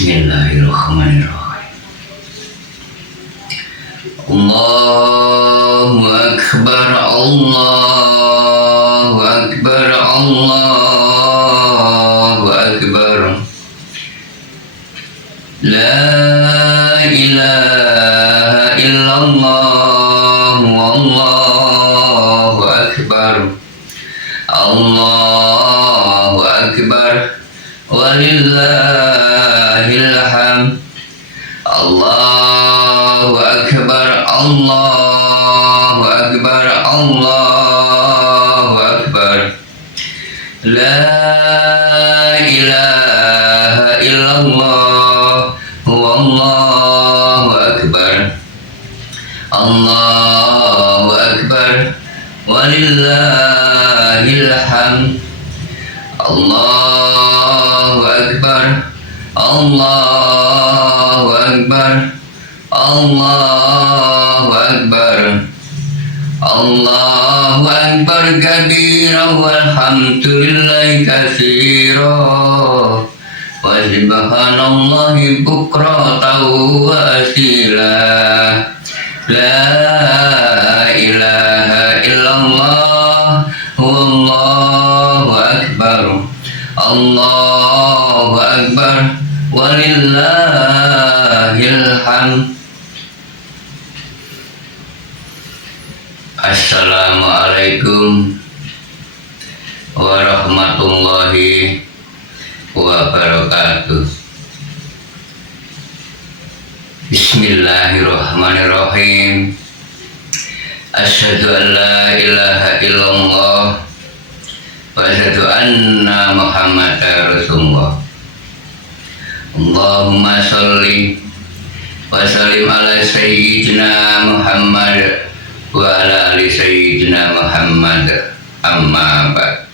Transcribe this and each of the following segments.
Bismillahirrahmanirrahim. Allahu Akbar, Allahu Akbar, Allahu Akbar. La ilaha illallah, Allahu Akbar, Allahu Akbar, walillahil hamd. Allahu Akbar, Allahu Akbar, Allahu Akbar. La ilaha illallah, wallahu akbar, Allahu Akbar, walillahil hamd. Allahu Akbar, Allahu Akbar, Allahu Akbar, Allahu Akbar kabira walhamdulillahi katsira wa subhanallahi bukratan wa asila. La ilaha illallah, wallahu akbar, Allahu akbar, walillahil hamd. Assalamualaikum warahmatullahi wabarakatuh. Bismillahirrahmanirrahim. Asyhadu an la ilaha illallah wa asyhadu anna Muhammadar Rasulullah. Allahumma sholli wa sallim ala sayyidina Muhammad wa ala ali sayyidina Muhammad. Amma ba'd.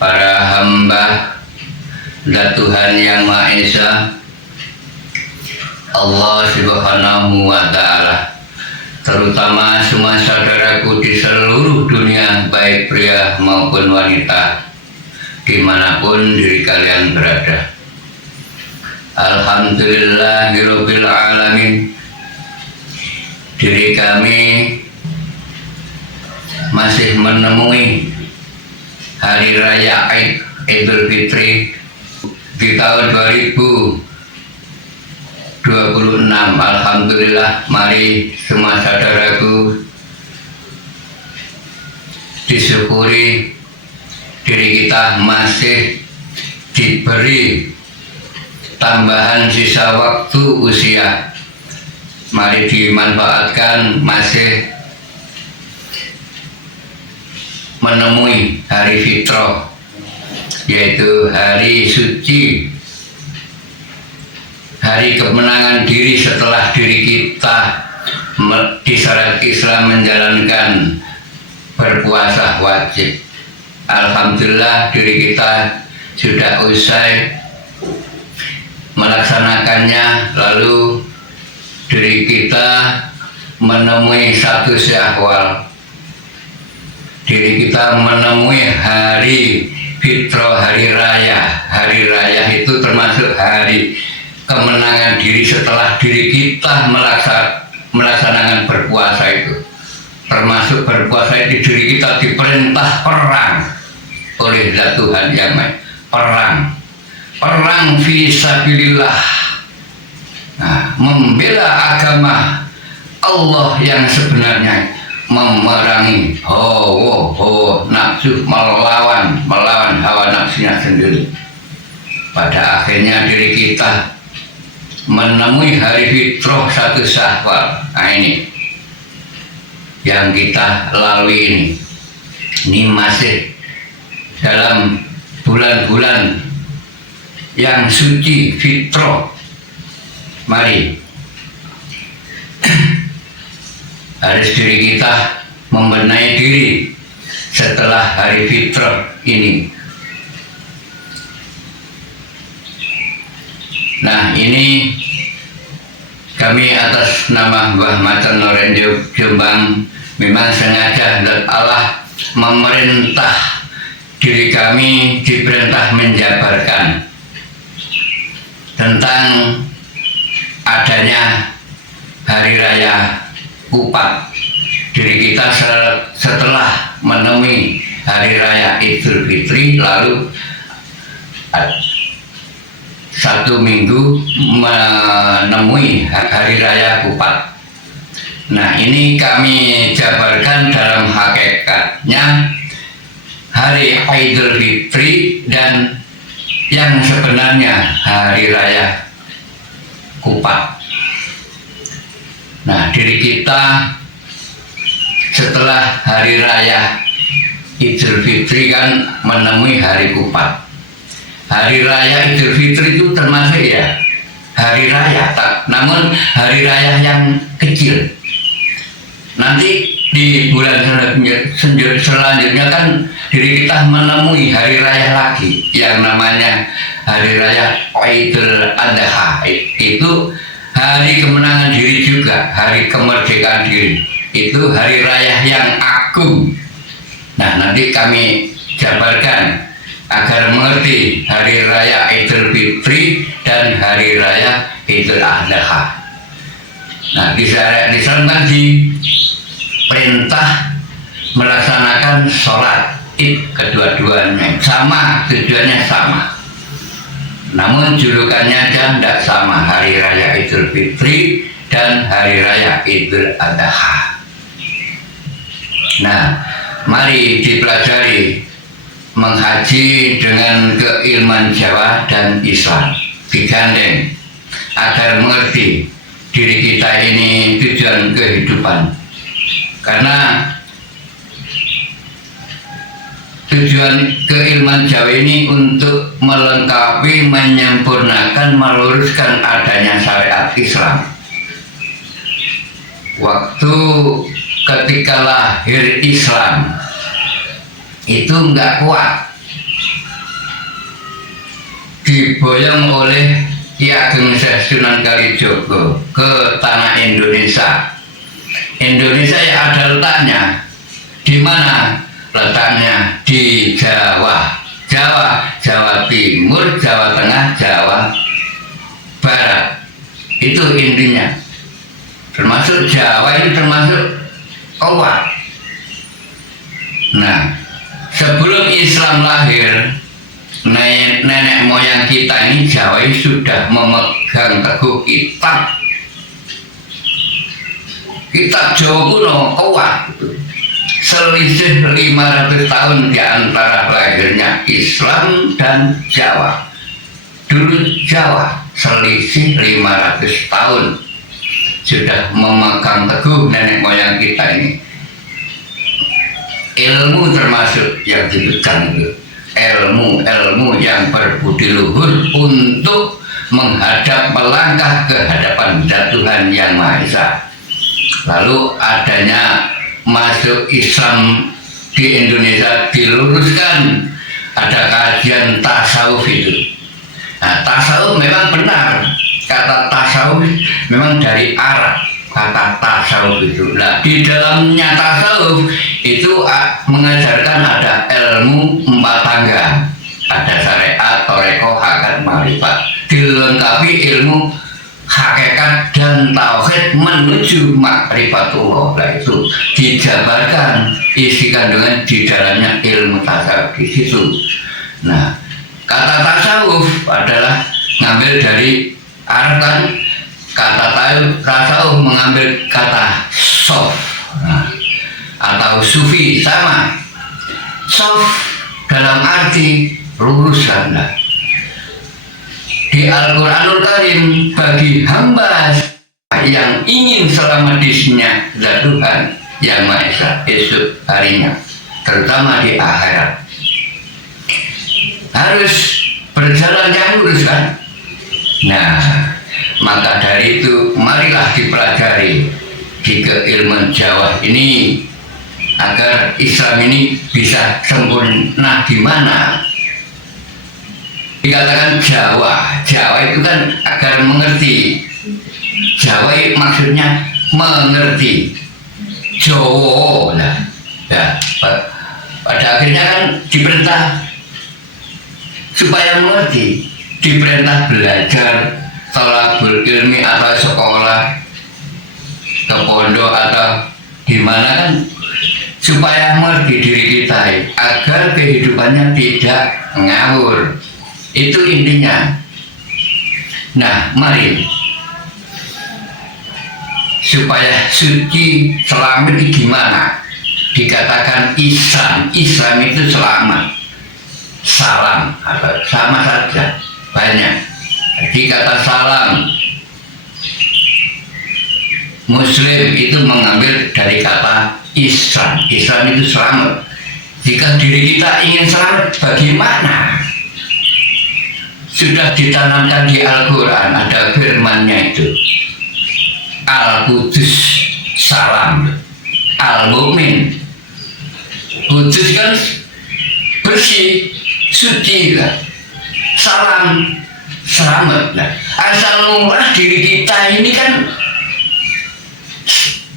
Para hamba dan Tuhan yang Maha Esa, Allah Subhanahu wa Ta'ala, terutama semua saudaraku di seluruh dunia, baik pria maupun wanita, dimanapun diri kalian berada. Alhamdulillahirabbil alamin. Diri kami masih menemui hari raya Idul Fitri di tahun 2026. Alhamdulillah, mari semua saudaraku disyukuri diri kita masih diberi tambahan sisa waktu usia. Mari dimanfaatkan, masih menemui hari fitrah, yaitu hari suci, hari kemenangan diri setelah diri kita di syariat Islam menjalankan berpuasa wajib. Alhamdulillah, diri kita sudah usai melaksanakannya, lalu diri kita menemui satu Syawal. Diri kita menemui hari fitrah, hari raya. Hari raya itu termasuk hari kemenangan diri setelah diri kita melaksanakan berpuasa itu. Termasuk berpuasa itu diri kita diperintah perang oleh Tuhan Yang Maha. Perang fisabilillah. Nah, membela agama Allah yang sebenarnya, memerangi hawa nafsu, melawan hawa nafsunya sendiri. Pada akhirnya diri kita menemui hari fitrah satu Syawal. Nah, ini yang kita lalui ini masih dalam bulan-bulan yang suci fitrah. Mari harus diri kita membenahi diri setelah hari fitrah ini. Nah, ini kami atas nama Mbah Macan Norenjo Jombang memang sengaja dan Allah memerintah diri kami, diperintah menjabarkan tentang adanya hari raya Kupat. Diri kita setelah menemui hari raya Idul Fitri, lalu 1 minggu menemui hari raya Kupat. Nah, ini kami jabarkan dalam hakikatnya hari Idul Fitri dan yang sebenarnya hari raya Kupat. Nah, diri kita setelah hari raya Idul Fitri kan menemui hari Kupat. Hari raya Idul Fitri itu termasuk ya hari raya, namun hari raya yang kecil. Nanti di bulan selanjutnya kan diri kita menemui hari raya lagi yang namanya hari raya Idul Adha. Itu hari kemenangan diri juga, hari kemerdekaan diri. Itu hari raya yang agung. Nah, nanti kami jabarkan agar mengerti hari raya Idul Fitri dan hari raya Idul Adha. Nah, di Islam kan diperintah melaksanakan sholat Id kedua-duanya, sama, tujuannya sama. Namun julukannya tidak sama, hari raya Idul Fitri dan hari raya Idul Adha. Nah, mari dipelajari menghaji dengan keilmuan Jawa dan Islam, digandeng agar mengerti diri kita ini tujuan kehidupan. Karena tujuan keilmuan Jawa ini untuk melengkapi, menyempurnakan, meluruskan adanya syariat Islam. Waktu ketika lahir Islam itu nggak kuat, diboyong oleh Ki Ageng Syekh Sunan Kalijogo ke tanah Indonesia. Indonesia ya ada letaknya. Di mana letaknya? Di Jawa, Jawa Timur, Jawa Tengah, Jawa Barat. Itu intinya. Termasuk Jawa ini termasuk kuat. Nah, sebelum Islam lahir, nenek moyang kita ini Jawa ini sudah memegang teguh kitab Jawa kuno kuat. Selisih 500 tahun di antara lahirnya Islam dan Jawa. Dulu Jawa selisih 500 tahun sudah memegang teguh nenek moyang kita ini. Ilmu termasuk yang dipegang itu, ilmu yang berbudi luhur untuk menghadap, melangkah ke hadapan Tuhan Yang Maha Esa. Lalu adanya masuk Islam di Indonesia diluruskan, ada kajian tasawuf itu. Nah, tasawuf memang benar, kata tasawuf memang dari Arab, kata tasawuf itu. Nah, di dalamnya tasawuf itu mengajarkan ada ilmu 4 tangga, ada syariat, thoreko, hakikat, marifat, dilengkapi ilmu hakikat dan tauhid menuju makrifatullah. Nah, itu dijabarkan isi kandungan di dalamnya ilmu tasawuf di situ. Nah, kata tasawuf adalah ngambil dari Arab kan, kata tasawuf mengambil kata sof, nah, atau sufi, sama. Sof dalam arti lurus anda. Di Al-Quranul Karim, bagi hamba yang ingin selamat di sisinya Tuhan Yang Maha Esa esok harinya, terutama di akhirat, harus berjalan yang lurus kan. Nah, maka dari itu marilah dipelajari di keilmuan Jawa ini agar Islam ini bisa sempurna. Di mana dikatakan Jawa itu kan agar mengerti. Jawa itu maksudnya mengerti. Jawa, nah, ya, pada akhirnya kan diperintah supaya mengerti. diperintah belajar thalabul ilmi atau sekolah ke pondok atau gimana kan, supaya mengerti diri kita agar kehidupannya tidak ngawur. Itu intinya. Nah, mari supaya suci selamat itu gimana? Dikatakan Islam itu selamat, salam atau sama saja banyak. Jadi kata salam, Muslim itu mengambil dari kata Islam itu selamat. Jika diri kita ingin selamat, bagaimana? Sudah ditanamkan di Al-Quran, ada firmannya itu, Al-Qudus salam, Al-Mu'min. Kudus kan bersih, suci lah. Salam, selamat lah. Asal murah diri kita ini kan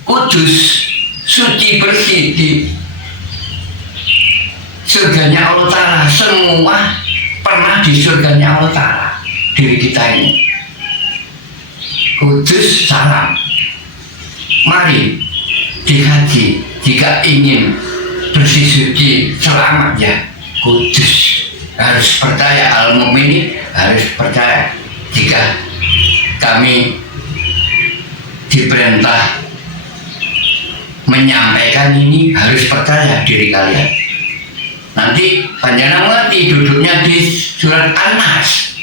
kudus, suci, bersih di surganya Allah Ta'ala. Semua pernah di surganya Allah Ta'ala. Diri kita ini kudus, salam. Mari dikaji jika ingin bersih, suci, selamat ya kudus. Harus percaya, Al-Mu'min harus percaya. Jika kami diperintah menyampaikan ini, harus percaya diri kalian. Nanti panjenengan mengerti duduknya di surat An-Nas,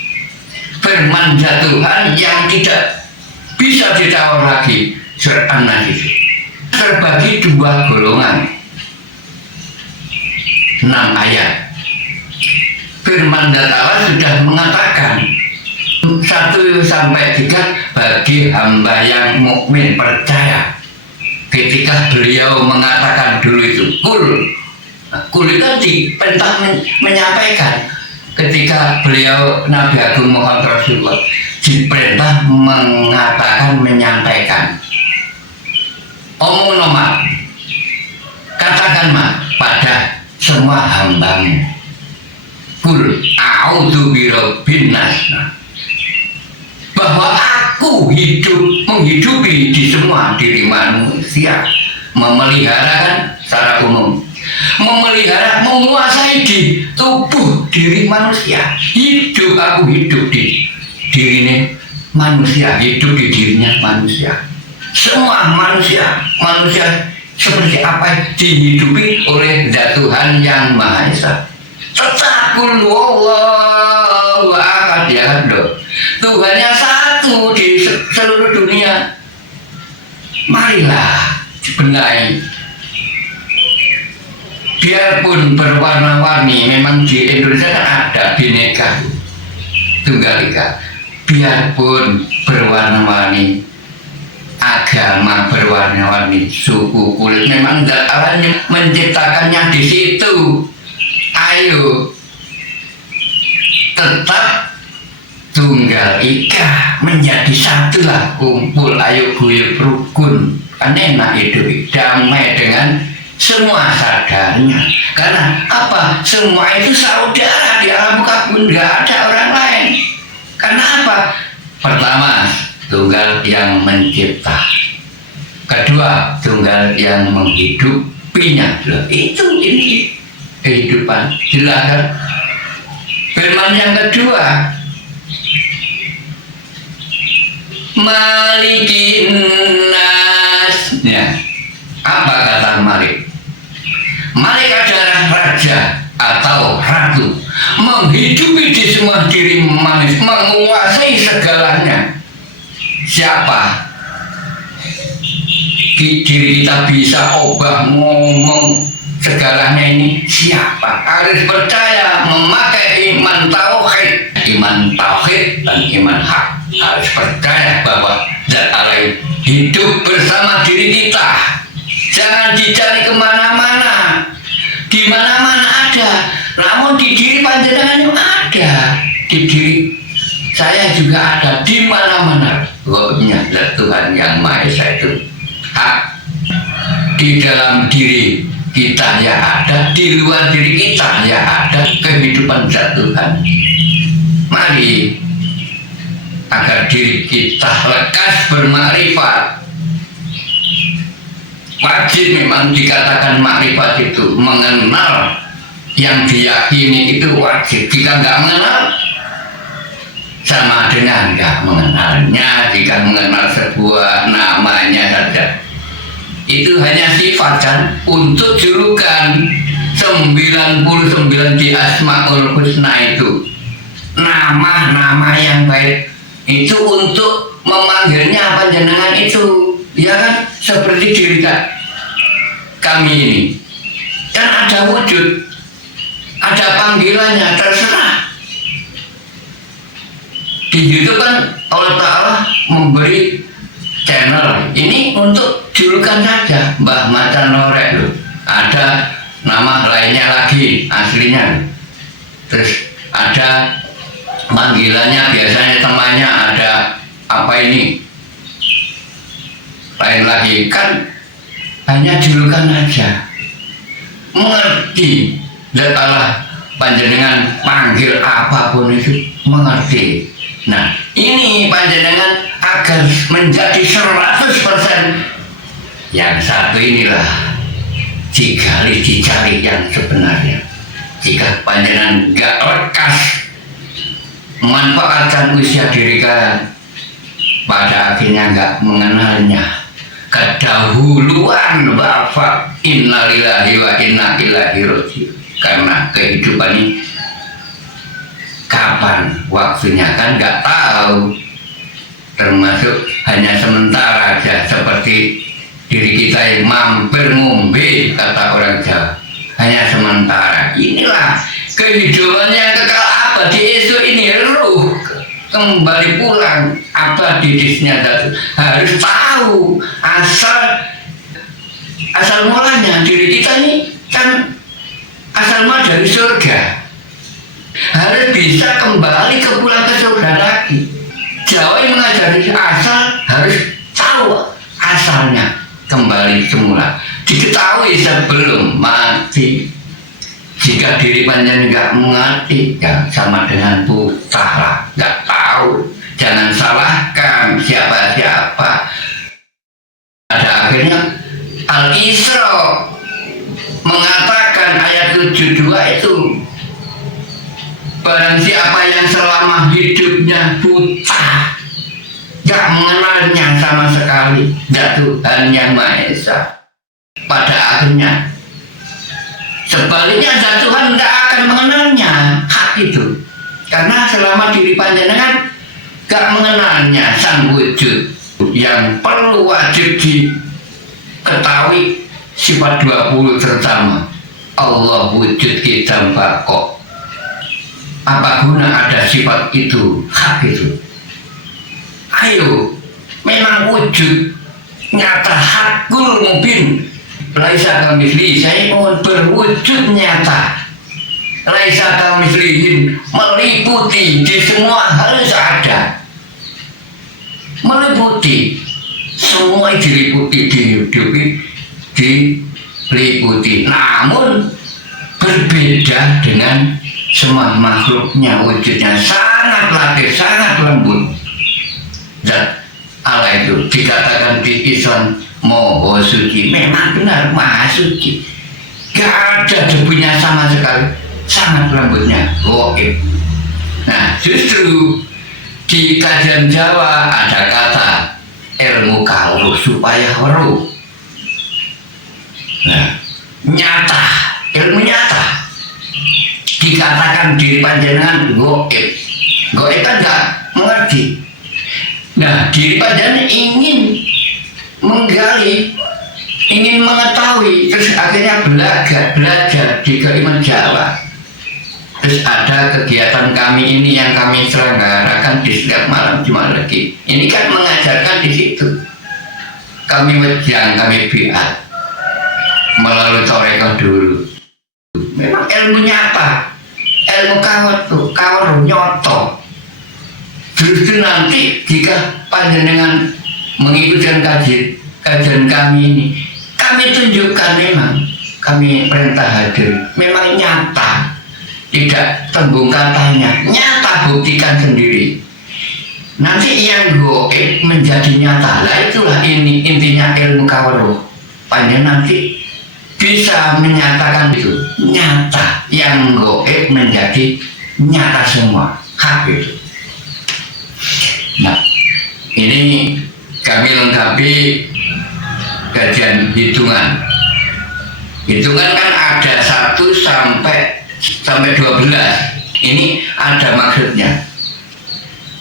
firman Tuhan yang tidak bisa ditawar lagi. Surat An-Nas itu terbagi dua golongan, 6 ayat. Firman Allah sudah mengatakan 1 sampai 3 bagi hamba yang mukmin percaya. Ketika beliau mengatakan dulu itu kul itu diperintah menyampaikan. Ketika beliau Nabi Agung Muhammad Rasulullah diperintah mengatakan, menyampaikan, omong nomad, katakan pada semua hambamu, kul a'udzu birabbin nas, bahwa aku menghidupi di semua diri manusia, memelihara kan secara umum, memelihara, menguasai di tubuh diri manusia. Aku hidup di diri manusia, hidup di dirinya manusia. Semua manusia seperti apa dihidupi oleh Zat Tuhan yang Maha Esa. Tetakul wallahu ahad, ya loh. Tuhannya satu di seluruh dunia. Marilah dibenahi. Biarpun berwarna-warni, memang di Indonesia kan ada Bhinneka Tunggal Ika. Biarpun berwarna-warni, agama berwarna-warni, suku, kulit, memang Zat Allah menciptakannya di situ. Ayo tetap Tunggal Ika, menjadi satu lah, kumpul, ayo guyub rukun, kan enak hidup damai dengan semua saudaranya. Karena apa? Semua itu saudara di alam kabun, nggak ada orang lain. Karena apa? Pertama, Tunggal yang mencipta. Kedua, Tunggal yang menghidupinya. Itu ini kehidupan. Jelas kan? Firman yang kedua, Malikin nas. Ya. Apa kata Malik? Malik adalah raja atau ratu, menghidupi di semua diri manusia, menguasai segalanya. Siapa? Diri kita bisa obah, ngomong segalanya ini siapa? Harus percaya, memakai iman tauhid dan iman hak. Harus percaya bahwa Zat Allah hidup bersama diri kita. Jangan dicari kemana-mana. Di mana-mana ada, namun di diri panjenengan itu ada. Di diri saya juga ada, di mana-mana. Rohnya Zat Tuhan yang Maha Esa itu hak. Di dalam diri kita ya ada, di luar diri kita ya ada kehidupan Zat Tuhan. Mari agar diri kita lekas bermakrifat. Wajib memang dikatakan makrifat itu mengenal yang diyakini itu wajib. Jika nggak mengenal, sama dengan nggak mengenalnya. Jika mengenal sebuah namanya saja, itu hanya sifat kan. Untuk julukan 99 di Asmaul Husna itu nama-nama yang baik itu untuk memanggilnya panjenengan itu, ya kan? Seperti diri kami ini kan ada wujud, ada panggilannya, terserah. Di YouTube kan Allah Ta'ala memberi channel ini untuk julukan saja. Mbah Macan Norek loh, ada nama lainnya lagi aslinya. Terus ada panggilannya, biasanya temannya ada apa ini, lain lagi, kan hanya julukan aja. Mengerti Allah Ta'ala panjenengan panggil apapun itu mengerti. Nah, ini panjenengan agar menjadi 100%. Yang satu inilah digali, dicari yang sebenarnya. Jika panjenengan gak lekas memanfaatkan usia diri kalian, pada akhirnya gak mengenalnya, kedahuluan wafat, innalillahi wa inna ilaihi raji'un. Karena kehidupan ini kapan waktunya kan nggak tahu, termasuk hanya sementara aja. Seperti diri kita yang mampir ngombe, kata orang Jawa, hanya sementara. Inilah kehidupan yang kekal abadi. Esok ini ruh kembali pulang abadi disnya. Harus tahu asal mulanya. Diri kita ini kan asal mula dari surga, harus bisa kembali ke pulang ke surga lagi. Jawa yang mengajari asal harus tahu asalnya, kembali semula, diketahui sebelum mati. Jika diri panjenengan nggak mengerti, ya sama dengan buta lah, nggak tahu. Jangan salahkan siapa-siapa. Pada akhirnya Al-Isra mengatakan ayat 72 itu, barang siapa yang selama hidupnya buta, gak mengenalnya sama sekali, gak Tuhan yang Maha Esa, pada akhirnya sebaliknya zat Tuhan gak akan mengenalnya. Hak itu, karena selama diri panjenengan gak mengenalnya sang wujud yang perlu wajib diketahui. Sifat 20 terutama Allah wujud kita bakok. Apa guna ada sifat itu, hak itu? Ayo, memang wujud nyata, hakul mubin. Laisa kamitslihi, saya mohon berwujud nyata. Laisa kamitslihi, meliputi di semua harus ada. Meliputi semua, diliputi, diliputi, namun berbeda dengan semua makhluknya. Wujudnya sangat latif, sangat lembut. Zat Allah itu dikatakan di Islam Maha Suci, memang benar Maha Suci, gak ada debunya sama sekali, sangat lembutnya, goib. Nah, justru di kajian Jawa ada kata ilmu kalau supaya weruh. Nah, nyata, ilmu nyata, dikatakan diri panjenengan goib. Goib kan gak mengerti. Nah, diri panjenengan ingin menggali, ingin mengetahui, terus akhirnya belajar di Kalimantan Jawa. Terus ada kegiatan kami ini yang kami selenggarakan di setiap malam Jumat Legi. Ini kan mengajarkan di situ. Kami wejang, kami biat melalui toreko dulu. Memang ilmu nyata, ilmu kawat nyoto. Justru nanti jika panjenengan mengikuti kajian kami ini, kami tunjukkan, memang kami perintah hadir, memang nyata tidak tembung katanya, nyata, buktikan sendiri. Nanti yang goib menjadi nyata. Lah itulah ini intinya ilmu kaweruh. Panjang nanti bisa menyatakan itu nyata, yang goib menjadi nyata semua, hak itu. Nah, ini kami lengkapi kajian hitungan. Hitungan kan ada 1 sampai 12. Ini ada maksudnya.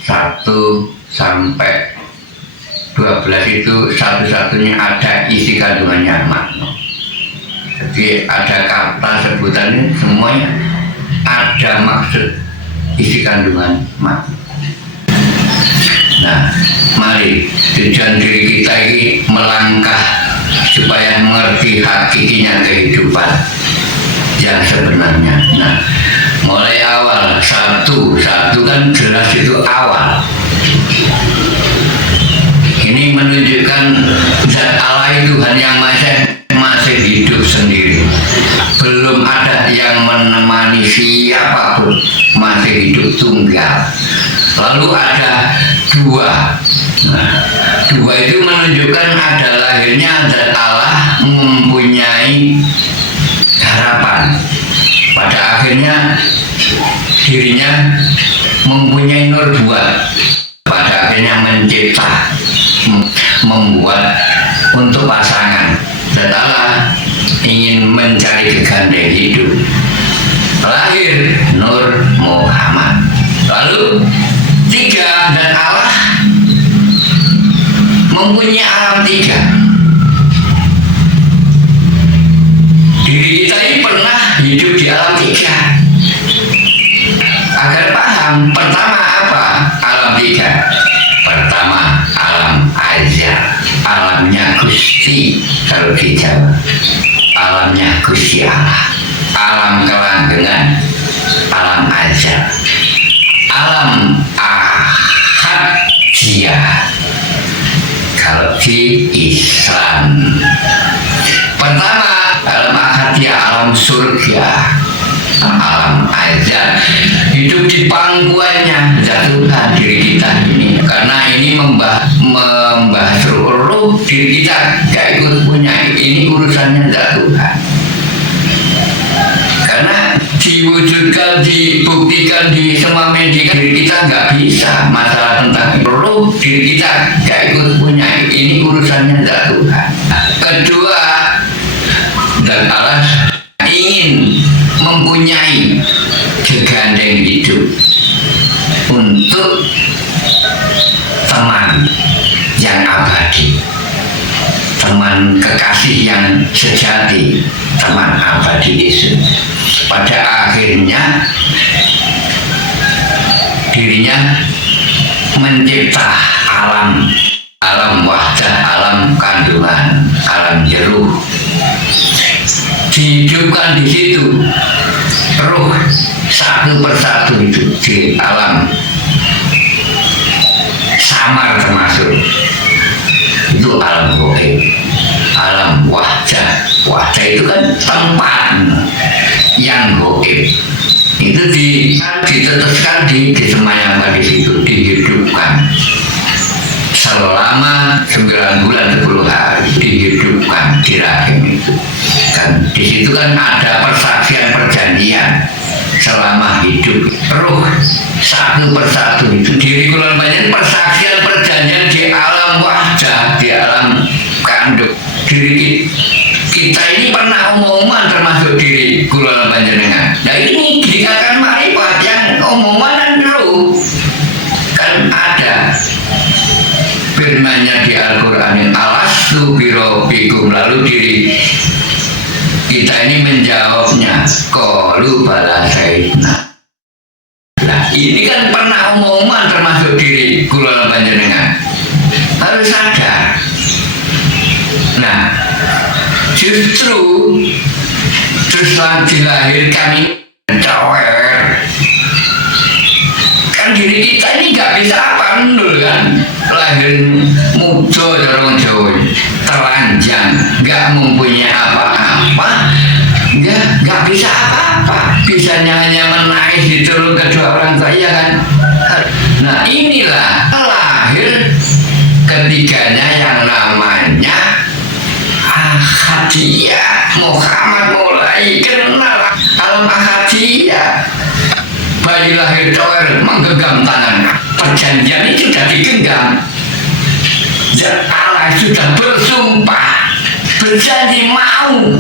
1 sampai 12 itu satu-satunya ada isi kandungannya makna. Jadi ada kata sebutannya semuanya ada maksud isi kandungan makna. Nah, mari tujuan diri kita ini melangkah supaya mengerti hakikinya kehidupan yang sebenarnya. Nah, mulai awal satu kan jelas itu awal. Ini menunjukkan zat Allah Tuhan yang masih hidup sendiri. Belum ada yang menemani siapapun, masih hidup tunggal. Lalu ada 2. Nah, 2 itu menunjukkan ada lahirnya zat Allah mempunyai harapan. Pada akhirnya dirinya mempunyai nur 2. Pada akhirnya mencipta, membuat untuk pasangan. Zat Allah ingin mencari kegandeng hidup. Lahir Nur Muhammad. Lalu 3, dan Allah mempunyai alam 3. Diri kita ini pernah hidup di alam 3. Agar paham, pertama apa alam 3? Pertama alam azal, alamnya Gusti kalau di Jawa, alamnya Gusti Allah, alam kelanggengan, alam azal, alam ahadiyah kalau di Islam. Pertama alam ahadiyah, alam surga, alam azal, hidup di pangkuannya Tuhan diri kita ini. Karena ini membahas ruh diri kita gak ikut punya, ini urusannya Tuhan. Karena diwujudkan, dibuktikan di semua media, diri kita nggak bisa. Masalah tentang ruh diri kita nggak ikut punya, ini urusannya Tuhan. Kedua, dan Allah ingin mempunyai kegandeng hidup untuk teman yang abadi, teman kekasih yang sejati, teman abadi Yesus. Pada akhirnya dirinya mencipta alam wahdah, alam kandungan, alam jeruh. Dihidupkan di situ roh satu persatu itu di alam samar, termasuk itu alam goib, alam wahdah. Wahdah itu kan tempat yang goib, itu ditetuskan, disemayamkan di situ, dihidupkan selama 9 bulan 10 hari, dihidupkan di rahim itu. Dan di situ kan ada persaksian perjanjian selama hidup roh satu persatu itu diri kulon panjenengan, persaksian perjanjian di alam wahdah, di alam kandung. Diri kita ini pernah omongan, termasuk diri kulon panjenengan. Nah ini dikatakan marifat yang omongan dan roh kan ada firmannya di Al-Quran, alastu birobbikum, lalu diri kita ini menjawabnya qalu bala syahidna. Nah ini kan pernah omongan, termasuk diri kula panjenengan, harus sadar. Nah justru terus dilahirkan ini cawer kan, diri kita ini gak bisa apa nul kan, lahir muda dorong Jawa, telanjang, gak mempunyai apa-apa, ya nggak bisa apa-apa, bisanya hanya menangis di turun kedua orang tua, ya kan. Nah inilah lahir ketiganya yang namanya Ahadiyah. Muhammad mulai kenal alam Ahadiyah. Bayi lahir doer menggenggam tangan, perjanjian itu sudah digenggam. Dan Allah sudah bersumpah, berjanji mau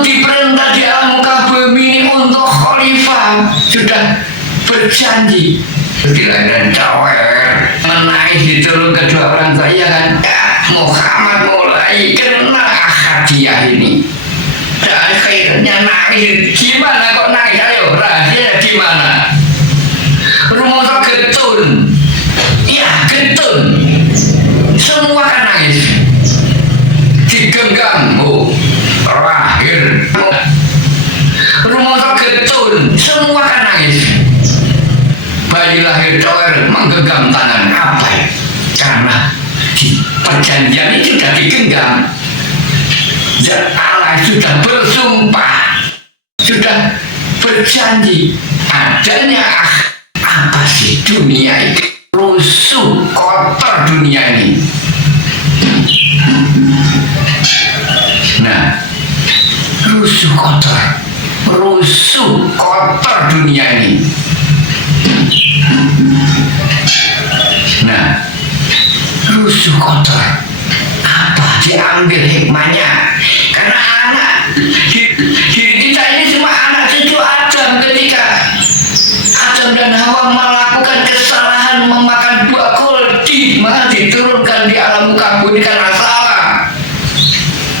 diperintah di alam muka bumi ini untuk khalifah, sudah berjanji. Kelahiran doer menangis di turun kedua orang tua, ya kan. Muhammad mulai kenal Ahadiyah ini. Dan akhirnya nangis. Gimana kok nangis? Ayo, rahasianya gimana? Rumah getun. Ya, getun. Semua kan nangis. Digenggam. Oh, lahir. Rumah getun. Semua kan nangis. Bayi lahir doer menggenggam tangan. Apa ya? Karena perjanjian itu sudah digenggam. Dan Allah sudah bersumpah, sudah berjanji. Adanya apa sih dunia ini? Rusuh, kotor dunia ini. Nah, rusuh kotor dunia ini. Nah, rusuh kotor. Apa diambil hikmahnya? Karena anak diri kita ini cuma anak cucu Adam. Ketika Adam dan Hawa melakukan kesalahan memakan buah kuldi, maka diturunkan di alam muka bumi karena salah.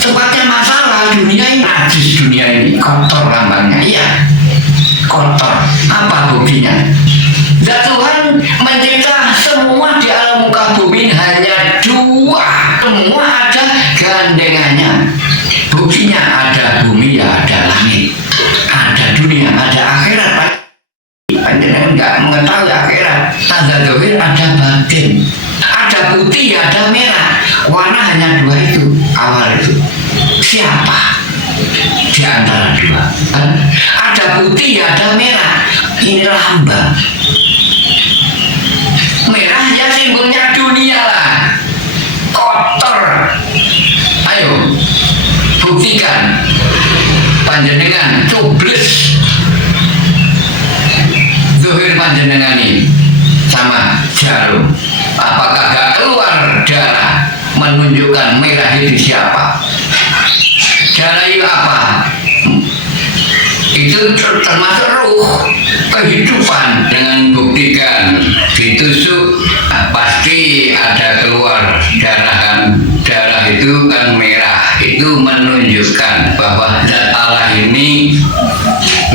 Tempatnya masalah dunia ini, najis dunia ini, kotor lambangnya, iya kotor. Apa buktinya? Dan Tuhan mencipta semua di alam muka bumi hanya dua, semua ada gandengannya. Buktinya ada bumi, ya ada langit, ada dunia, ada akhirat. Panjenengan nggak mengetahui akhirat. Ada zahir, ada batin, ada putih, ada merah. Warna hanya dua itu, awal itu. Siapa di antara dua? Ada putih, ada merah. Ini lambang. Merah ya simbolnya dunia lah, kotor. Ayo buktikan, panjenengan coblos zuhir panjenengan ini sama jarum, apakah gak keluar darah menunjukkan merah itu siapa? Darah itu apa? Itu termasuk ruh, kehidupan. Dengan buktikan ditusuk, pasti ada keluar darah kan. Darah itu kan merah, itu menunjukkan bahwa zat Allah ini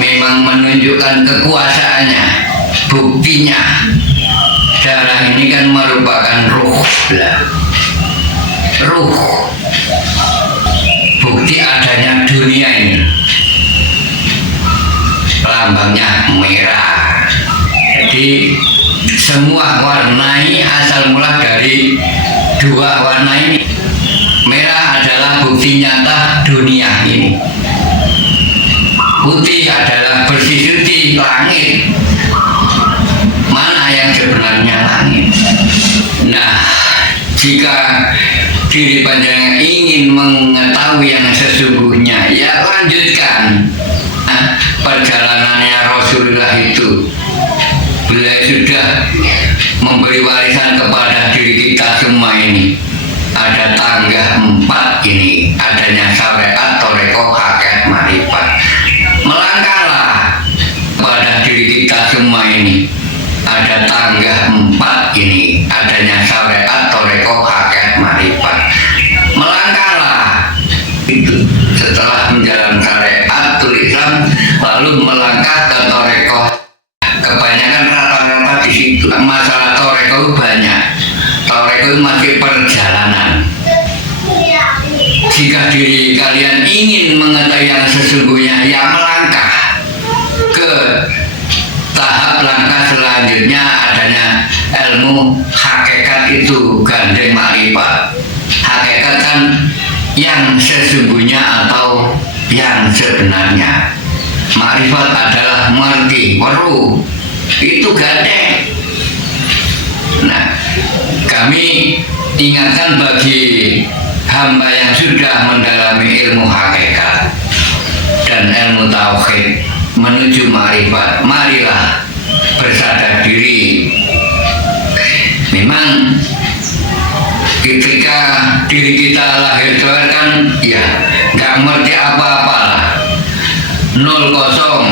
memang menunjukkan kekuasaannya. Buktinya darah ini kan merupakan ruh lah. Ruh, bukti adanya dunia ini. Lambangnya merah. Jadi semua warna ini asal mula dari dua warna ini. Merah adalah bukti nyata dunia ini. Putih adalah bersih suci langit. Mana yang sebenarnya langit? Nah, jika diri panjenengan ingin mengetahui yang sesungguhnya, ya lanjutkan perjalanannya Rasulullah itu. Beliau sudah memberi warisan kepada diri kita semua ini. Ada tangga 4 ini, adanya syariat, thariqah, hakikat, marifat. Melangkahlah pada diri kita semua ini. Ada tangga 4 ini, adanya syariat, thariqah, hakikat, marifat. Melangkahlah itu. Setelah menjalankan syariat Islam, lalu melangkah ke thariqah. Kebanyakan rata-rata di situ. Masalah thariqah banyak. Thariqah masih perjalanan. Jika diri kalian ingin mengetahui yang sesungguhnya, ya melangkah ke tahap langkah selanjutnya, adanya ilmu hakikat itu gandeng makrifat. Hakikat kan yang sesungguhnya atau yang sebenarnya. Makrifat adalah mengerti, weruh, itu gandeng. Nah, kami ingatkan bagi hamba yang sudah mendalami ilmu hakikat dan ilmu tauhid menuju makrifat, marilah bersadar diri. Memang ketika diri kita lahir kan ya nggak mengerti apa-apa lah, 0 kosong,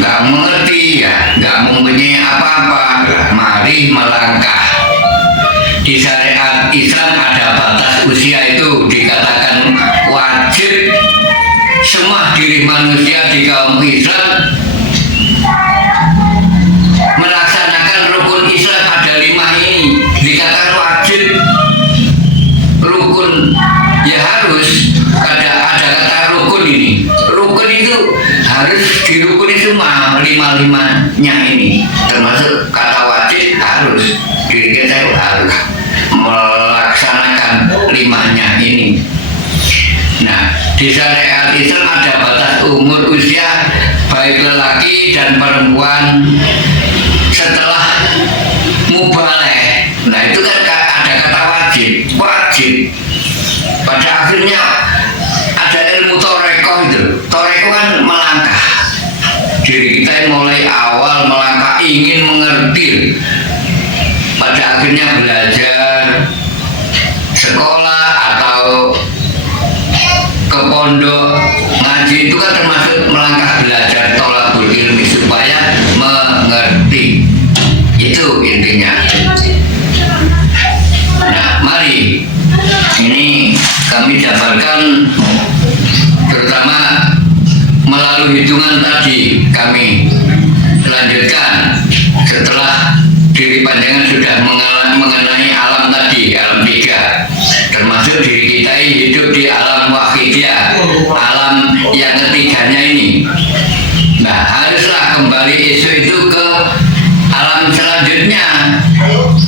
nggak mengerti ya, nggak mempunyai apa-apa. Mari melangkah. Di syariat Islam ada batas usia, itu dikatakan wajib semua diri manusia di kaum Islam melaksanakan rukun Islam. Ada 5 ini dikatakan wajib. Rukun ya harus ada kata rukun ini. Rukun itu harus dirukuni semua 5-5-nya ini, termasuk kata wajib harus. Diri kita itu harus melaksanakan 5-nya ini. Nah, di syariat Islam ada batas umur usia baik lelaki dan perempuan setelah mubaleh. Nah, itu kan ada kata wajib. Pada akhirnya ada ilmu torekoh itu. Torekoh kan melangkah. Diri kita mulai awal melangkah ingin mengerti. Pada akhirnya belajar sekolah atau ke pondok ngaji, itu kan termasuk melangkah belajar tolabul ilmi supaya mengerti. Itu intinya. Nah, mari ini kami jabarkan terutama melalui hitungan tadi. Kami lanjutkan setelah diri panjangan sudah mengenai alam tadi, alam 3, termasuk diri kita hidup di alam wahidiyah, alam yang ketiganya ini. Nah, haruslah kembali esok itu ke alam selanjutnya.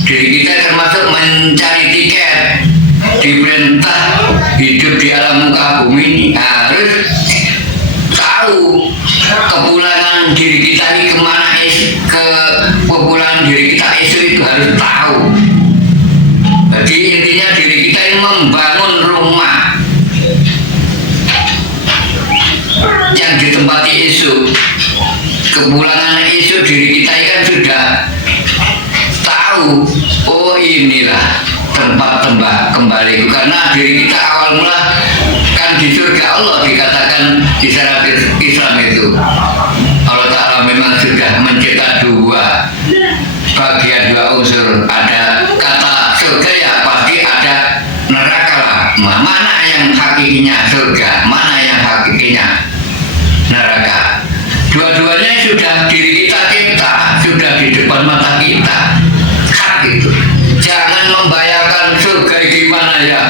Diri kita termasuk mencari tiket, diperintah hidup di alam muka bumi ini, harus tahu kepulangan diri kita ini kemana. Kepulangan diri kita itu harus tahu. Jadi intinya diri kita ini membangun rumah yang ditempati esok. Kepulangan esok diri kita ini kan sudah tahu, oh inilah tempat kembali. Karena diri kita awal mula kan di surga Allah, dikatakan di syariat Islam itu Allah Ta'ala memang sudah mencipta 2 bagian, 2 unsur. Ada kata surga ya pasti ada neraka lah. Mana yang hakikinya surga, mana yang hakikinya neraka. Dua-duanya sudah diri kita cipta, sudah di depan mata kita. Hak itu. Jangan membayangkan surga gimana ya,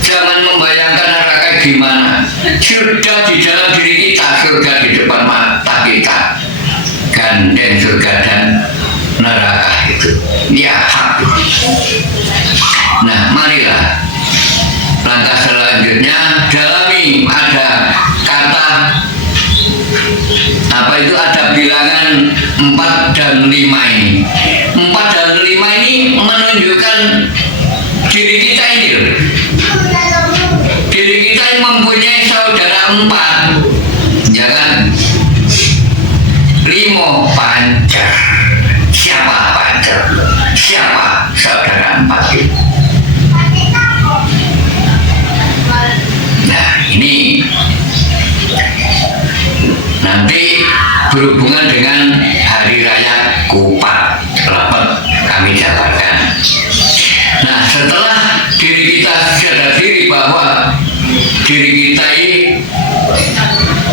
jangan membayangkan neraka gimana. Sudah di dalam diri kita, surga di depan mata kita. Gandeng surga dan neraka itu. Ya hak. Nah, marilah langkah selanjutnya dalami. Ada kata apa itu, ada bilangan 4 dan 5 ini. 4 dan 5 ini menunjukkan diri kita ini loh. Diri kita ini mempunyai saudara 4, ya kan? 5 pancar. Siapa pancar? Siapa saudara 4 itu? Nah, ini nanti berhubungan dengan hari raya Kupat Lepet kami jabarkan. Nah, setelah diri kita sadar diri bahwa diri kita ini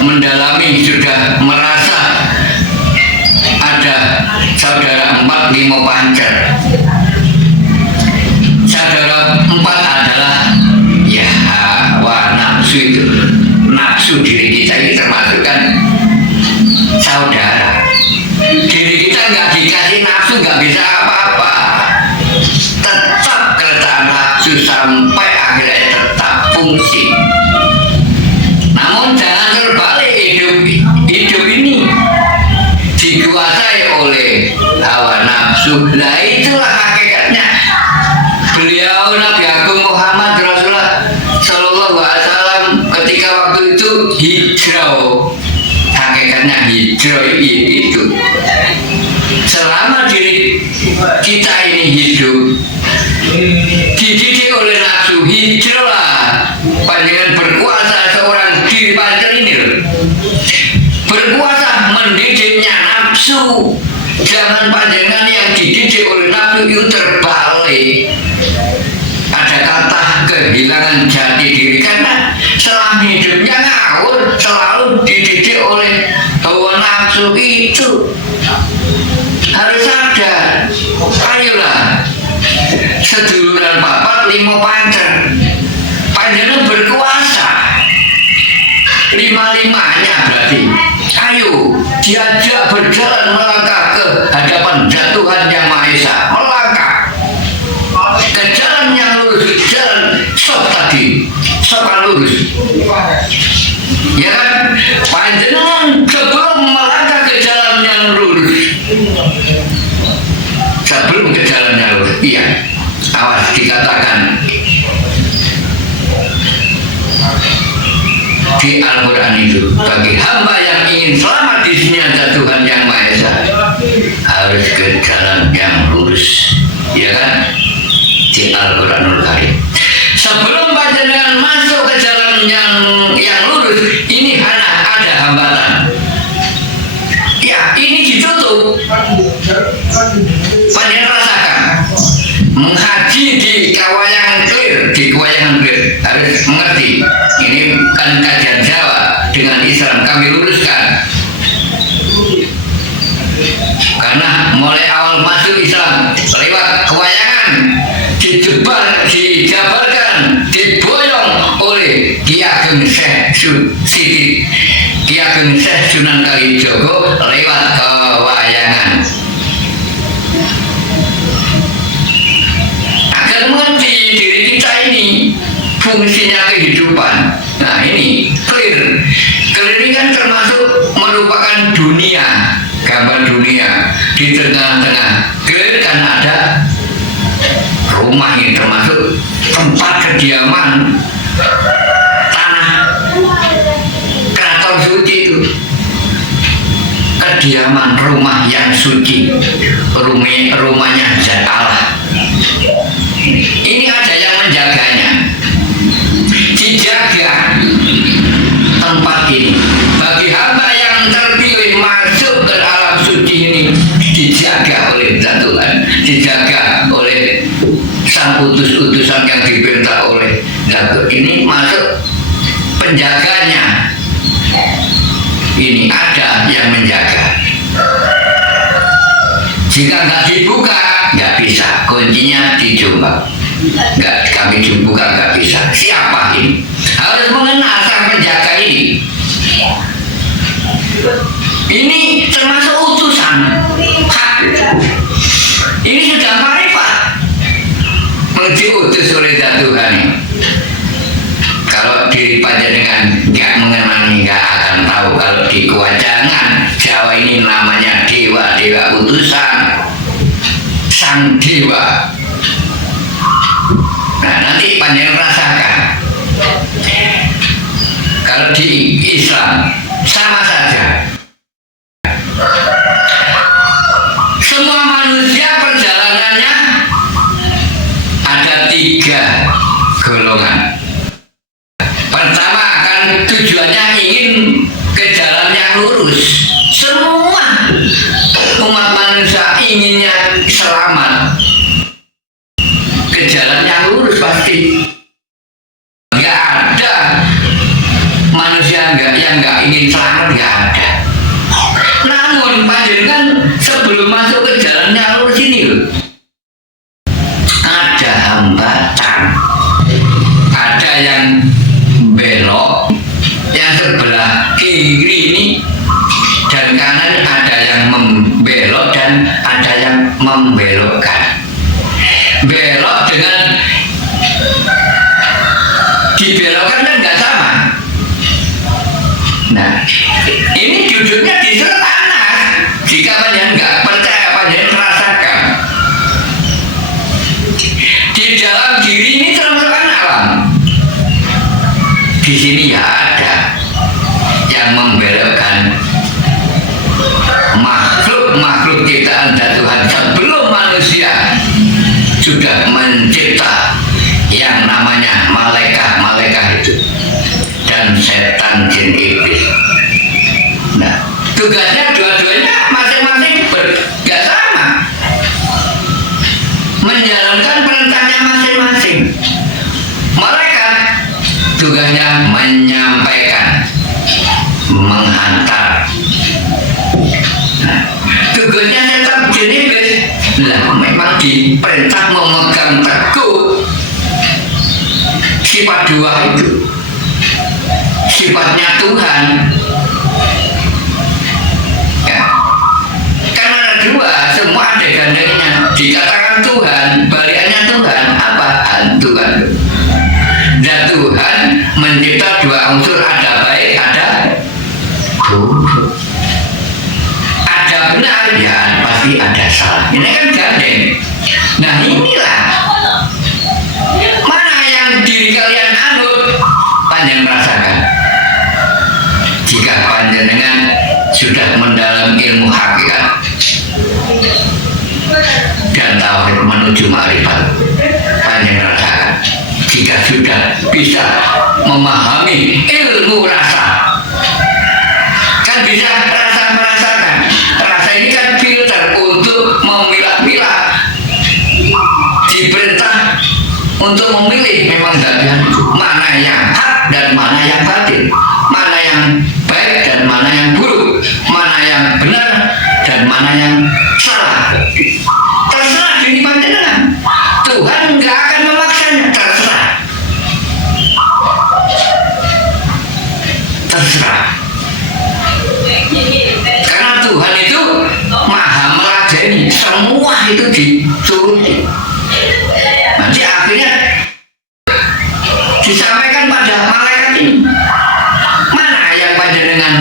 mendalami, sudah merasa ada saudara 4, 5 pancar. Saudara 4 adalah ya hawa nafsu itu. Nafsu diri kita ini termasuk kan saudara. Diri kita nggak dikasih nafsu nggak bisa apa-apa. Tetap kereta nafsu sampai akhirnya tetap fungsi. nafsu. Nah itulah hakikatnya beliau Nabi Agung Muhammad Rasulullah Sallallahu Alaihi Wasallam ketika waktu itu hijrah. Hakikatnya hijrah itu selama diri kita ini hidup dididik oleh nafsu, hijrah. Panjangan berkuasa seorang diri panjang ini berkuasa mendidiknya nafsu. Jangan panjangan yang dididik oleh nafsu itu terbalik. Ada kata kehilangan jati diri karena selama hidupnya ngawur selalu dididik oleh hawa nafsu itu. Harus sadar. Ayolah seduluran papat lima pacar panjangan berkuasa lima-limanya berarti. Ayo diajak berjalan melangkah ke hadapan Tuhan Yang Maha Esa, melangkah ke jalan yang lurus, jalan sok tadi, sokan lurus. Ya kan? Panjenengan sebelum melangkah ke jalan yang lurus, sebelum ke jalan yang lurus, iya, awas dikatakan di Al-Quran itu bagi hamba yang ingin selamat di sini ada Tuhan Yang Maha Esa harus ke jalan yang lurus, ya kan? Di Al-Quranul Karim. Sebelum panjenengan masuk ke jalan yang lurus, ini ada hambatan. Ya, ini ditutup. Panjenengan rasakan. Menghaji di Kawayangan Clear, harus mengerti. Ini kan kajian Jawa dengan Islam kami luruskan. Karena mulai awal masuk Islam lewat Kawayangan dijabarkan, diboyong oleh Ki Ageng Syekh Siti, Ki Ageng Syekh Sunan Kalijogo lewat Kawayangan. Agar mengerti diri kita ini fungsinya kehidupan. Nah ini clear ini kan termasuk merupakan dunia, gambar dunia. Di tengah-tengah clear kan ada rumah ini termasuk tempat kediaman tanah keraton suci itu, kediaman rumah yang suci, rumahnya Zat Allah. Ini ada yang menjaganya, dijaga tempat ini. Bagi hamba yang terpilih masuk ke alam suci ini dijaga oleh Zat Tuhan, dijaga oleh sang utusan yang diperintah oleh Zat Tuhan. Ini masuk penjaganya. Ini ada yang menjaga. Jika nggak dibuka, nggak bisa. Kuncinya dicoba. Nggak kami dibuka, nggak bisa. Siapa ini? Harus mengenal sang penjaga ini. Ini termasuk utusan. Ini sudah marifat. Diutus oleh Zat Tuhan. Kalau diri panjenengan nggak mengenali, nggak akan tahu. Kalau di Kewajangan Jawa ini namanya dewa utusan, sang dewa. Nah nanti panjenengan rasakan. Kalau di Islam sama saja. Semua manusia perjalanannya ada 3 golongan. Pertama akan tujuannya ingin ke jalan yang lurus. Semua umat manusia inginnya selamat ke jalan yang lurus pasti. Nggak ada manusia yang nggak ingin selamat, nggak ada. Namun panjenengan sebelum masuk ke jalan yang lurus ini loh, ada hambatan, ada yang belok, yang sebelah kiri ini dan kanan ada yang membelok dan ada yang membelokkan. Belok dengan dibelokkan kan nggak sama. Nah, ini duduknya di tanah. Jika panjenengan nggak percaya, panjenengan rasakan. sudah mencipta yang namanya malaikat itu dan setan jin iblis. Nah, tugasnya dua-duanya masing-masing gak sama, menjalankan perintahnya masing-masing. Malaikat tugasnya menyampaikan, menghantar. Nah, tugasnya setan jin iblis lah memang diperintah memegang teguh sifat dua itu, sifatnya Tuhan. Ya. Karena ada dua, semua ada gandengnya. Dikatakan Tuhan, balikannya Tuhan apa? Tuhan. Dan Tuhan mencipta dua unsur, ada baik, ada buruk. Ada benar, ya pasti ada salah. Ini kan gandeng. Nah inilah mana yang diri kalian anut, panjang rasakan. Jika panjenengan sudah mendalam ilmu hakikat dan tauhid menuju makrifat, panjang rasakan. Jika sudah bisa memahami ilmu rasa, kan bisa rasa merasakan. Rasa ini kan filter untuk memilah-milah, diperintah untuk memilih. Memang bagian mana yang hak dan mana yang batil, mana yang baik dan mana yang buruk, mana yang benar dan mana yang salah. Terserah diri panjenengan. Tuhan nggak akan memaksanya, terserah. Karena Tuhan itu maha meladeni, semua itu dituruti. Nanti akhirnya disampaikan pada malaikat ini, mana yang panjenengan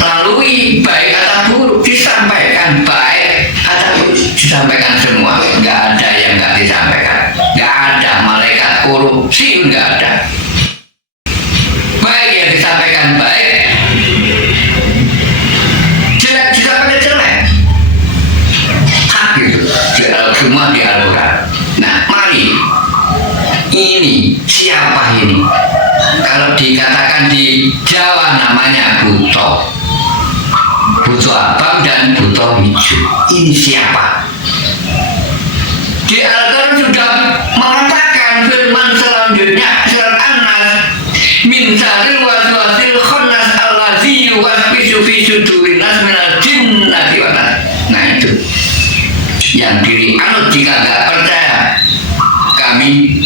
lalui, baik atau buruk, disampaikan baik atau buruk, disampaikan semua. Nggak ada yang nggak disampaikan. Nggak ada malaikat korupsi, nggak ada. Baik yang disampaikan baik, jelek disampaikan jelek. Hak gitu, semua di Al-Quran. Nah mari, ini siapa ini? Kalau dikatakan di Jawa namanya buto, buto abang dan buto hijau. Ini siapa? Di Al-Quran sudah mengatakan firman selanjutnya, surat An-Nas, min syarril waswasil khannas allazi yuwaswisu fi sudurin nas minal jinnati wan nas. Nah itu yang diri anut. Jika nggak percaya, kami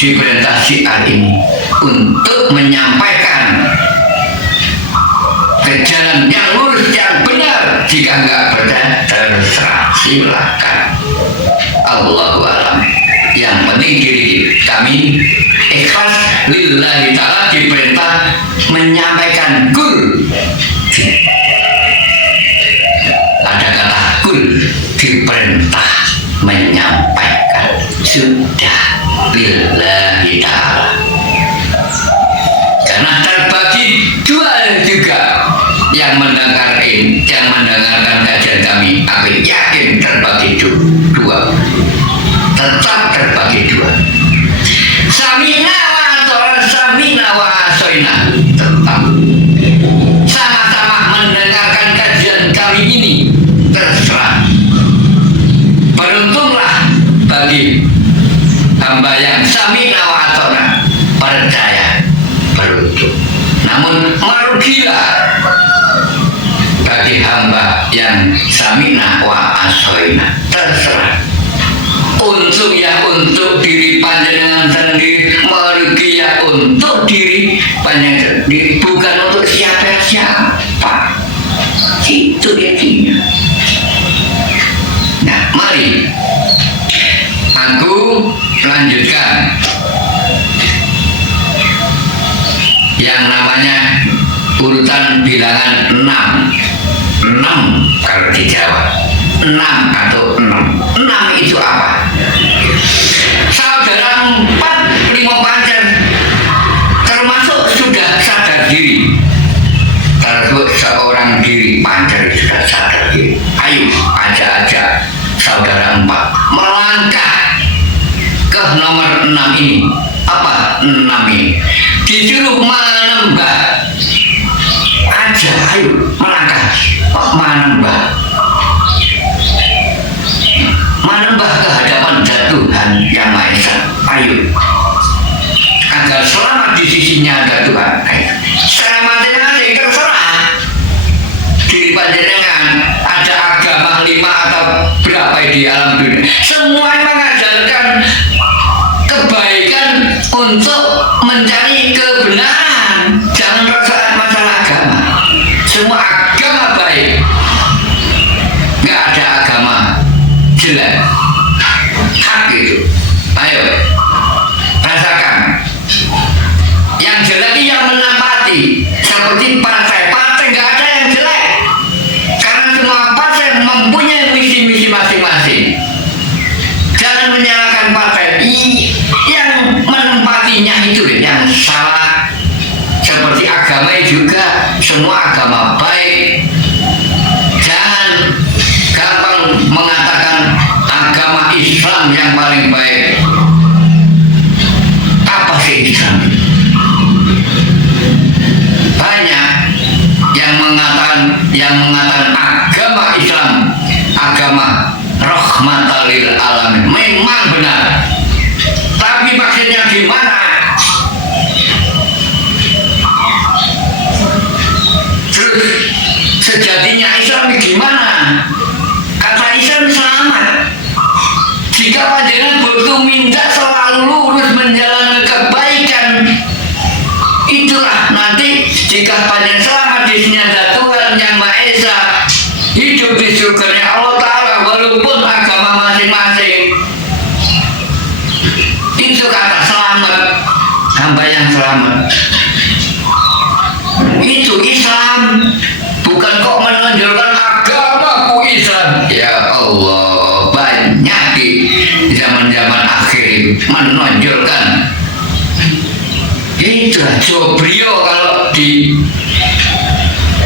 diperintah syiar ini untuk menyampaikan ke jalan yang lurus, yang benar. Jika nggak percaya, terserah, silakan. Allahu a'lam. Yang penting diri kami ikhlas lillahi ta'ala, diperintah menyampaikan kul. Ada kata kul, diperintah menyampaikan, sudah lillahi ta'ala. Karena terbagi dua juga yang mendengar ini, yang mendengarkan kajian kami. Aku yakin terbagi dua, tetap terbagi dua. Samina wa ata'na, samina wa asoina, tetap sama-sama mendengarkan kajian kami ini. Terserah. Beruntunglah bagi hamba yang samina wa ata'na, percaya, beruntung. Namun merugilah bagi hamba yang samina wa asoina, terserah. Untung ya untuk diri panjenengan sendiri, merugi ya untuk diri panjenengan sendiri, bukan untuk siapa-siapa. Itu intinya. Nah mari aku lanjutkan yang namanya urutan bilangan 6 kalau di Jawa. 6 atau 6 itu apa? Saudara 4, 5 pacar termasuk sudah sadar diri, termasuk seorang diri pacar sudah sadar diri. Ayo ajak saudara 4 melangkah ke nomor 6 ini. Apa 6 ini? Disuruh menembak aja, ayo melangkah, menembak ke hadapan Tuhan Yang Maha Esa. Ayo, agar selamat di sisinya ada Tuhan. Secara masing-masing terserah diri panjenengan ada agama 5 atau berapa di alam dunia, semua mengajarkan kebaikan untuk mencari kebenaran. Jangan rasa masalah agama, semua agama baik, nggak ada agama jelek, hak itu. Ayo rasakan. Yang jelek ini yang menempati, seperti partai nggak ada yang jelek, karena semua partai mempunyai misi-misi masing-masing. Jangan menyalahkan partai yang menempatinya itu yang salah. Seperti agama juga, semua agama baik. Jangan gampang mengatakan agama Islam yang paling baik. Apa sih Islam? Banyak yang mengatakan agama Islam agama rahmatan lil alamin. Memang benar, tapi maksudnya gimana? Terus sejatinya Islam gimana? Kata Islam selamat. Jika panjenengan butuh minta selalu lurus menjalankan kebaikan, itulah nanti jika panjenengan selamat di sini ada Tuhan Yang Maha Esa, hidup di surganya Allah Ta'ala walaupun agama masing-masing. Itu kata selamat, hamba yang selamat. Itu Islam, bukan kok menonjolkan agamaku Islam. Ya Allah, banyak di zaman-zaman akhir itu menonjolkan. Itulah Jobrio kalau di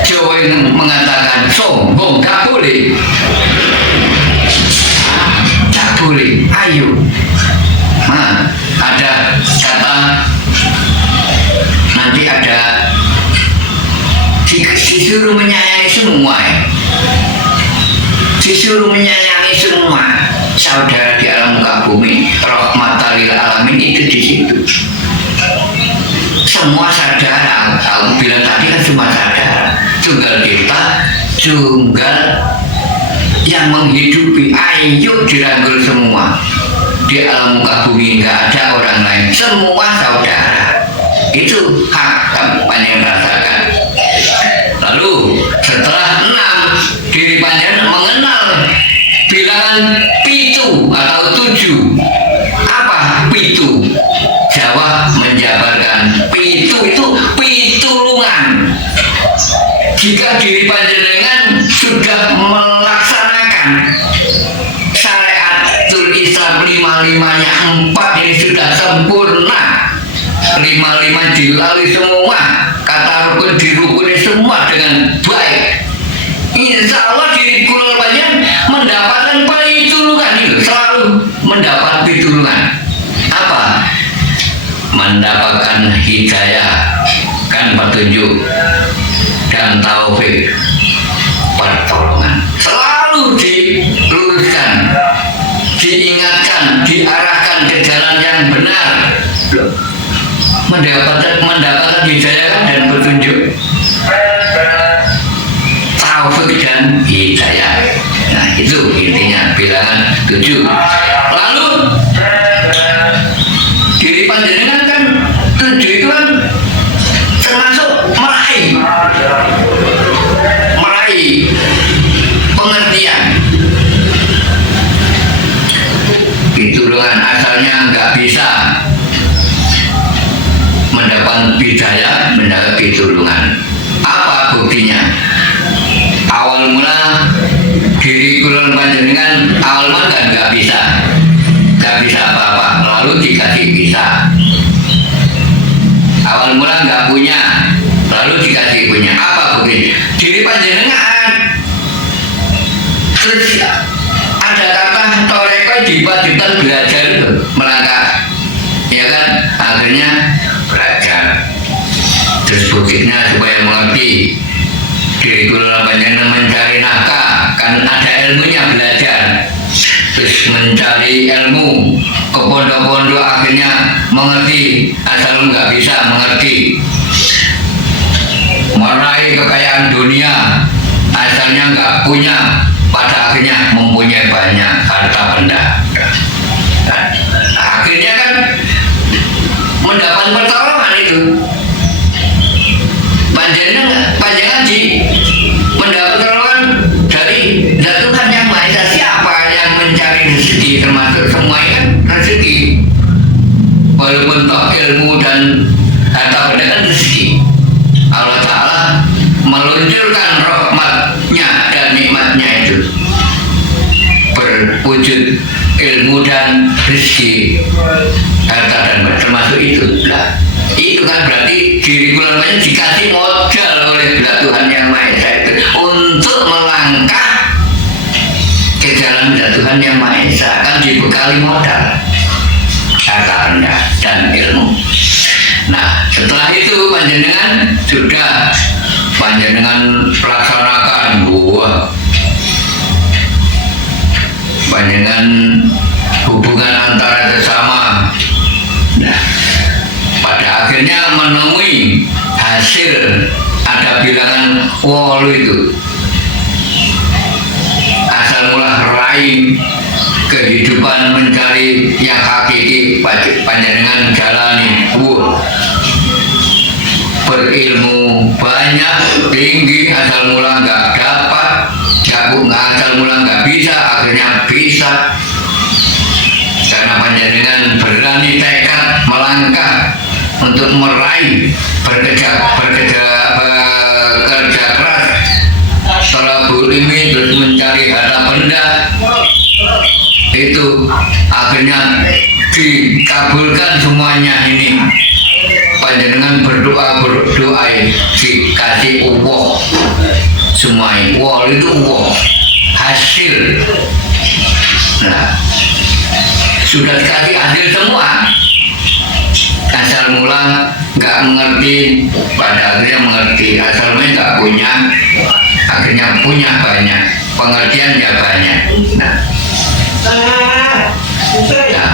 Jawa ini mengatakan sombong, gak boleh. Gak boleh, ayo. Nah, ada kata nanti ada disuruh menyayangi semua, disuruh menyayangi semua saudara di alam muka bumi, rahmatan lil alamin. Itu di situ semua saudara. Aku bilang tadi kan semua saudara, tunggal kita, tunggal yang menghidupi. Ayo dirangkul semua di alam muka bumi, nggak ada orang lain, semua saudara. Itu hak panjenengan rasakan. Lalu setelah 6 diri panjenengan mengenal bilangan pitu atau 7. Apa pitu? Jawa menjabarkan pitu itu pitulungan. Jika diri panjenengan sudah melaksanakan syariatul Islam 5-5-nya 4 ini sudah sempurna, 5-5 dilalui semua, kata rukun dirukuni semua dengan baik, insya Allah diri kulul panjenengan mendapatkan pitulungan. Itu selalu mendapat pitulungan. Apa? Mendapatkan hidayah, kan petunjuk dan taufik, pertolongan. Selalu diluruskan, diingatkan, diarahkan ke jalan yang benar. Mendapatkan hidayah dan petunjuk, taufik dan hidayah. Nah, itu intinya bilangan 7. Lalu diri panjenengan kan 7 itu kan termasuk meraih pengertian. Pitulungan asalnya nggak bisa mendapat hidayah, mendapat pitulungan. Apa buktinya? Awal mula diri kulon panjenengan awal mula kan nggak bisa apa-apa, lalu dikasih bisa. Awal mula nggak punya, lalu dikasih punya. Apa buktinya? Diri panjenengan terus ada kata toreko diwajibkan belajar itu melangkah, ya kan? Akhirnya belajar. Terus buktinya supaya mengerti diri kula panjenengan mencari nafkah, kan ada ilmunya belajar. Terus mencari ilmu ke pondok-pondok akhirnya mengerti, asal nggak bisa mengerti. Meraih kekayaan dunia asalnya nggak punya, pada akhirnya mempunyai banyak harta benda. Nah, akhirnya kan mendapat pertolongan itu. Panjangan mendapat pertolongan dari Tuhan yang Maha Esa. Siapa yang mencari rezeki, termasuk semuanya kan rezeki. Walaupun toh ilmu dan harta benda kan rezeki. Allah Ta'ala meluncurkan rahmatnya dan nikmatnya itu berwujud ilmu dan rezeki, harta dan benda termasuk itu. Nah, itu kan berarti diri bulan dikasih modal oleh Tuhan yang Maha Esa itu untuk melangkah ke jalan Tuhan yang Maha Esa, kan dibekali modal, harta benda dan ilmu. Nah, setelah itu panjenengan sudah panjenengan laksanakan panjenengan hubungan antara sesama. Nah, pada akhirnya menemui hasil, ada bilangan 8 itu. Asal mula raih kehidupan mencari yang hakiki, panjenengan jalani. Berilmu banyak tinggi, asal mula nggak dapat, asal mula nggak bisa, akhirnya bisa. Karena panjenengan berani tekad melangkah untuk meraih, bekerja keras, setelah berimi terus mencari harta benda, itu akhirnya dikabulkan semuanya. Ini panjenengan berdoa dikasih uang semuanya. Uang itu uang hasil. Nah, sudah dikasih hasil semua, asal mula nggak mengerti, pada akhirnya mengerti. Asalnya nggak punya, akhirnya punya banyak, pengertian ya banyak. Nah,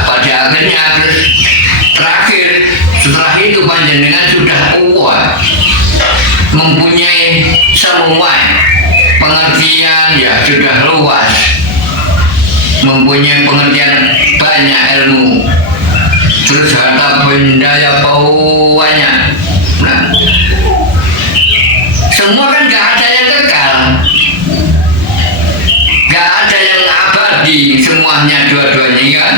pada akhirnya terakhir setelah itu panjenengan sudah kuat, mempunyai semua pengertian, ya sudah luas, mempunyai pengertian banyak ilmu, terus harta benda ya banyak. Nah, semua kan gak ada yang kekal, gak ada yang abadi, semuanya dua-duanya kan.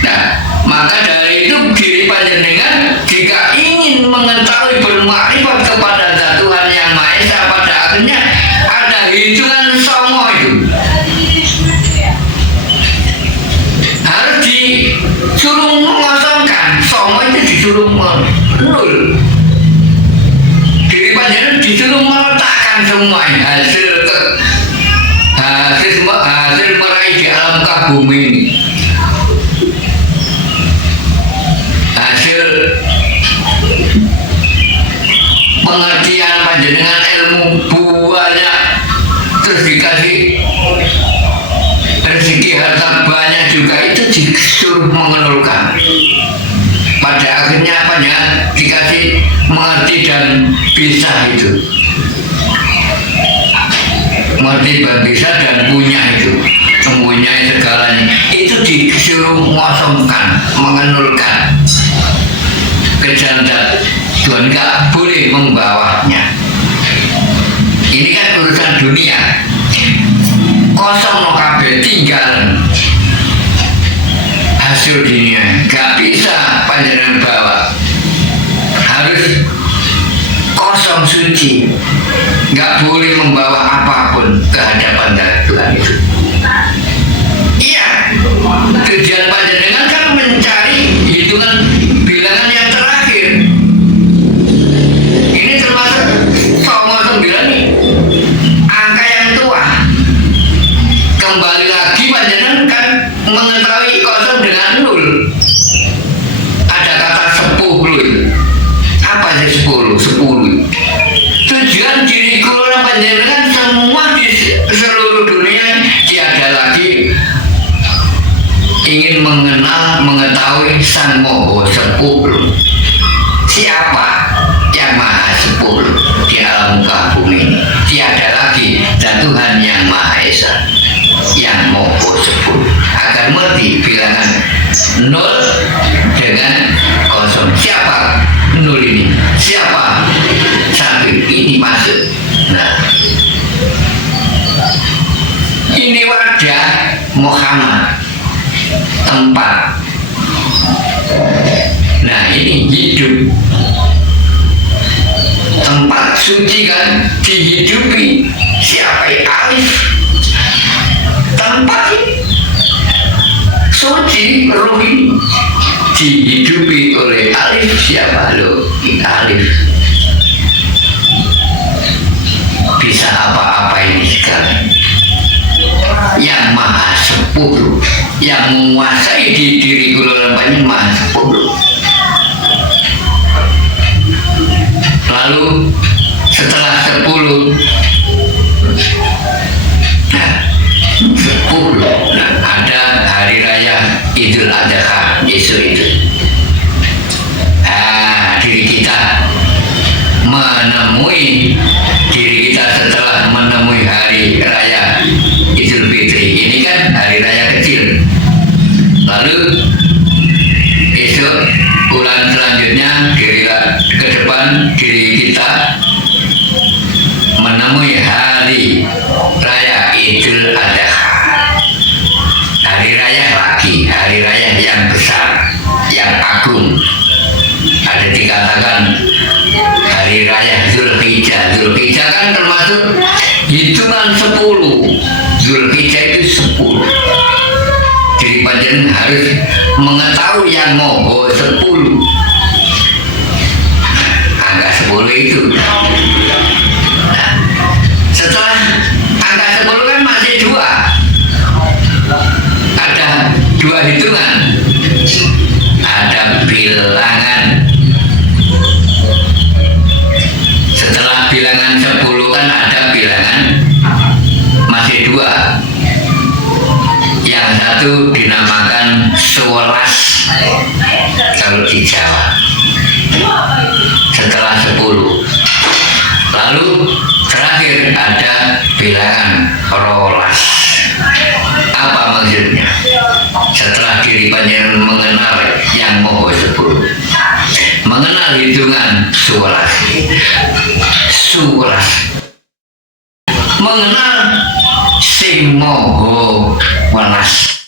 Nah, maka dari itu diri panjenengan jika ingin mengetahui bermakrifat kepada Tuhan yang Maha Esa, pada akhirnya ada hitungan songo itu. Harus disuruh mengosongkan, songo itu disuruh nol. Diri panjenengan disuruh meletakkan semua hasil meraih di alam bumi ini. Hasil pengertian panjenengan ilmu banyak, terus dikasih rezeki harta banyak juga, itu disuruh mengenulkan. Pada akhirnya panjenengan dikasih mengerti dan bisa itu. Mengerti dan bisa dan punya itu, mempunyai segalanya, itu disuruh mengosongkan, mengenulkan ke jalan Tuhan, nggak boleh membawanya. Ini kan urusan dunia, kosong no kabeh, tinggal hasil dunia, nggak bisa panjenengan bawa, harus kosong suci, nggak boleh membawa apapun ke hadapan Tuhan itu. Iya, tujuan panjenengan kan mencari hitungan bilangan yang terakhir. Ini termasuk Songo 9 nih, angka yang tua. Kembali lagi mengetahui Sang Moho Sepuluh. Siapa yang Maha Sepuluh di alam muka bumi? Tiada lagi dan Tuhan yang Maha Esa, yang Moho Sepuluh. Agar mengerti bilangan 0 dengan 0. Siapa 0 ini? Siapa 1 ini masuk? Nah, ini wadah Muhammad, tempat. Nah, ini hidup, tempat suci kan dihidupi. Siapa Alif? Tempat suci roh ini dihidupi oleh Alif. Siapa lo? Alif. Bisa apa-apa ini sekarang. Yang Maha Sepuluh, yang menguasai di diri kula lamanya Maha Sepuluh. Lalu setelah 10, nah 10, nah, ada hari raya Idul Adha besok itu. Nah, diri kita menemui diri kita setelah menemui hari raya Idul Fitri. Ini kan hari raya kecil. Lalu besok bulan selanjutnya ke depan diri kita menemui hari raya Idul Adha. Hari raya lagi, hari raya yang besar, yang agung. Ada dikatakan hari raya Zulhijjah. Zulhijjah kan termasuk hitungan 10. Zulhijjah itu 10. Jadi panjenengan harus mengetahui yang Moho 10. Angka 10 itu. Nah, setelah angka 10 kan masih 2. Ada 2 hitungan. Ada bilangan. Setelah bilangan 10 kan ada bilangan masih 2. Yang satu dinamakan 11 kalau di Jawa. Setelah 10. Lalu terakhir ada bilangan 12. Apa maksudnya? Setelah diri panjenengan mengenal yang Moho 10, mengenal hitungan 11, mengenal sing Moho welas,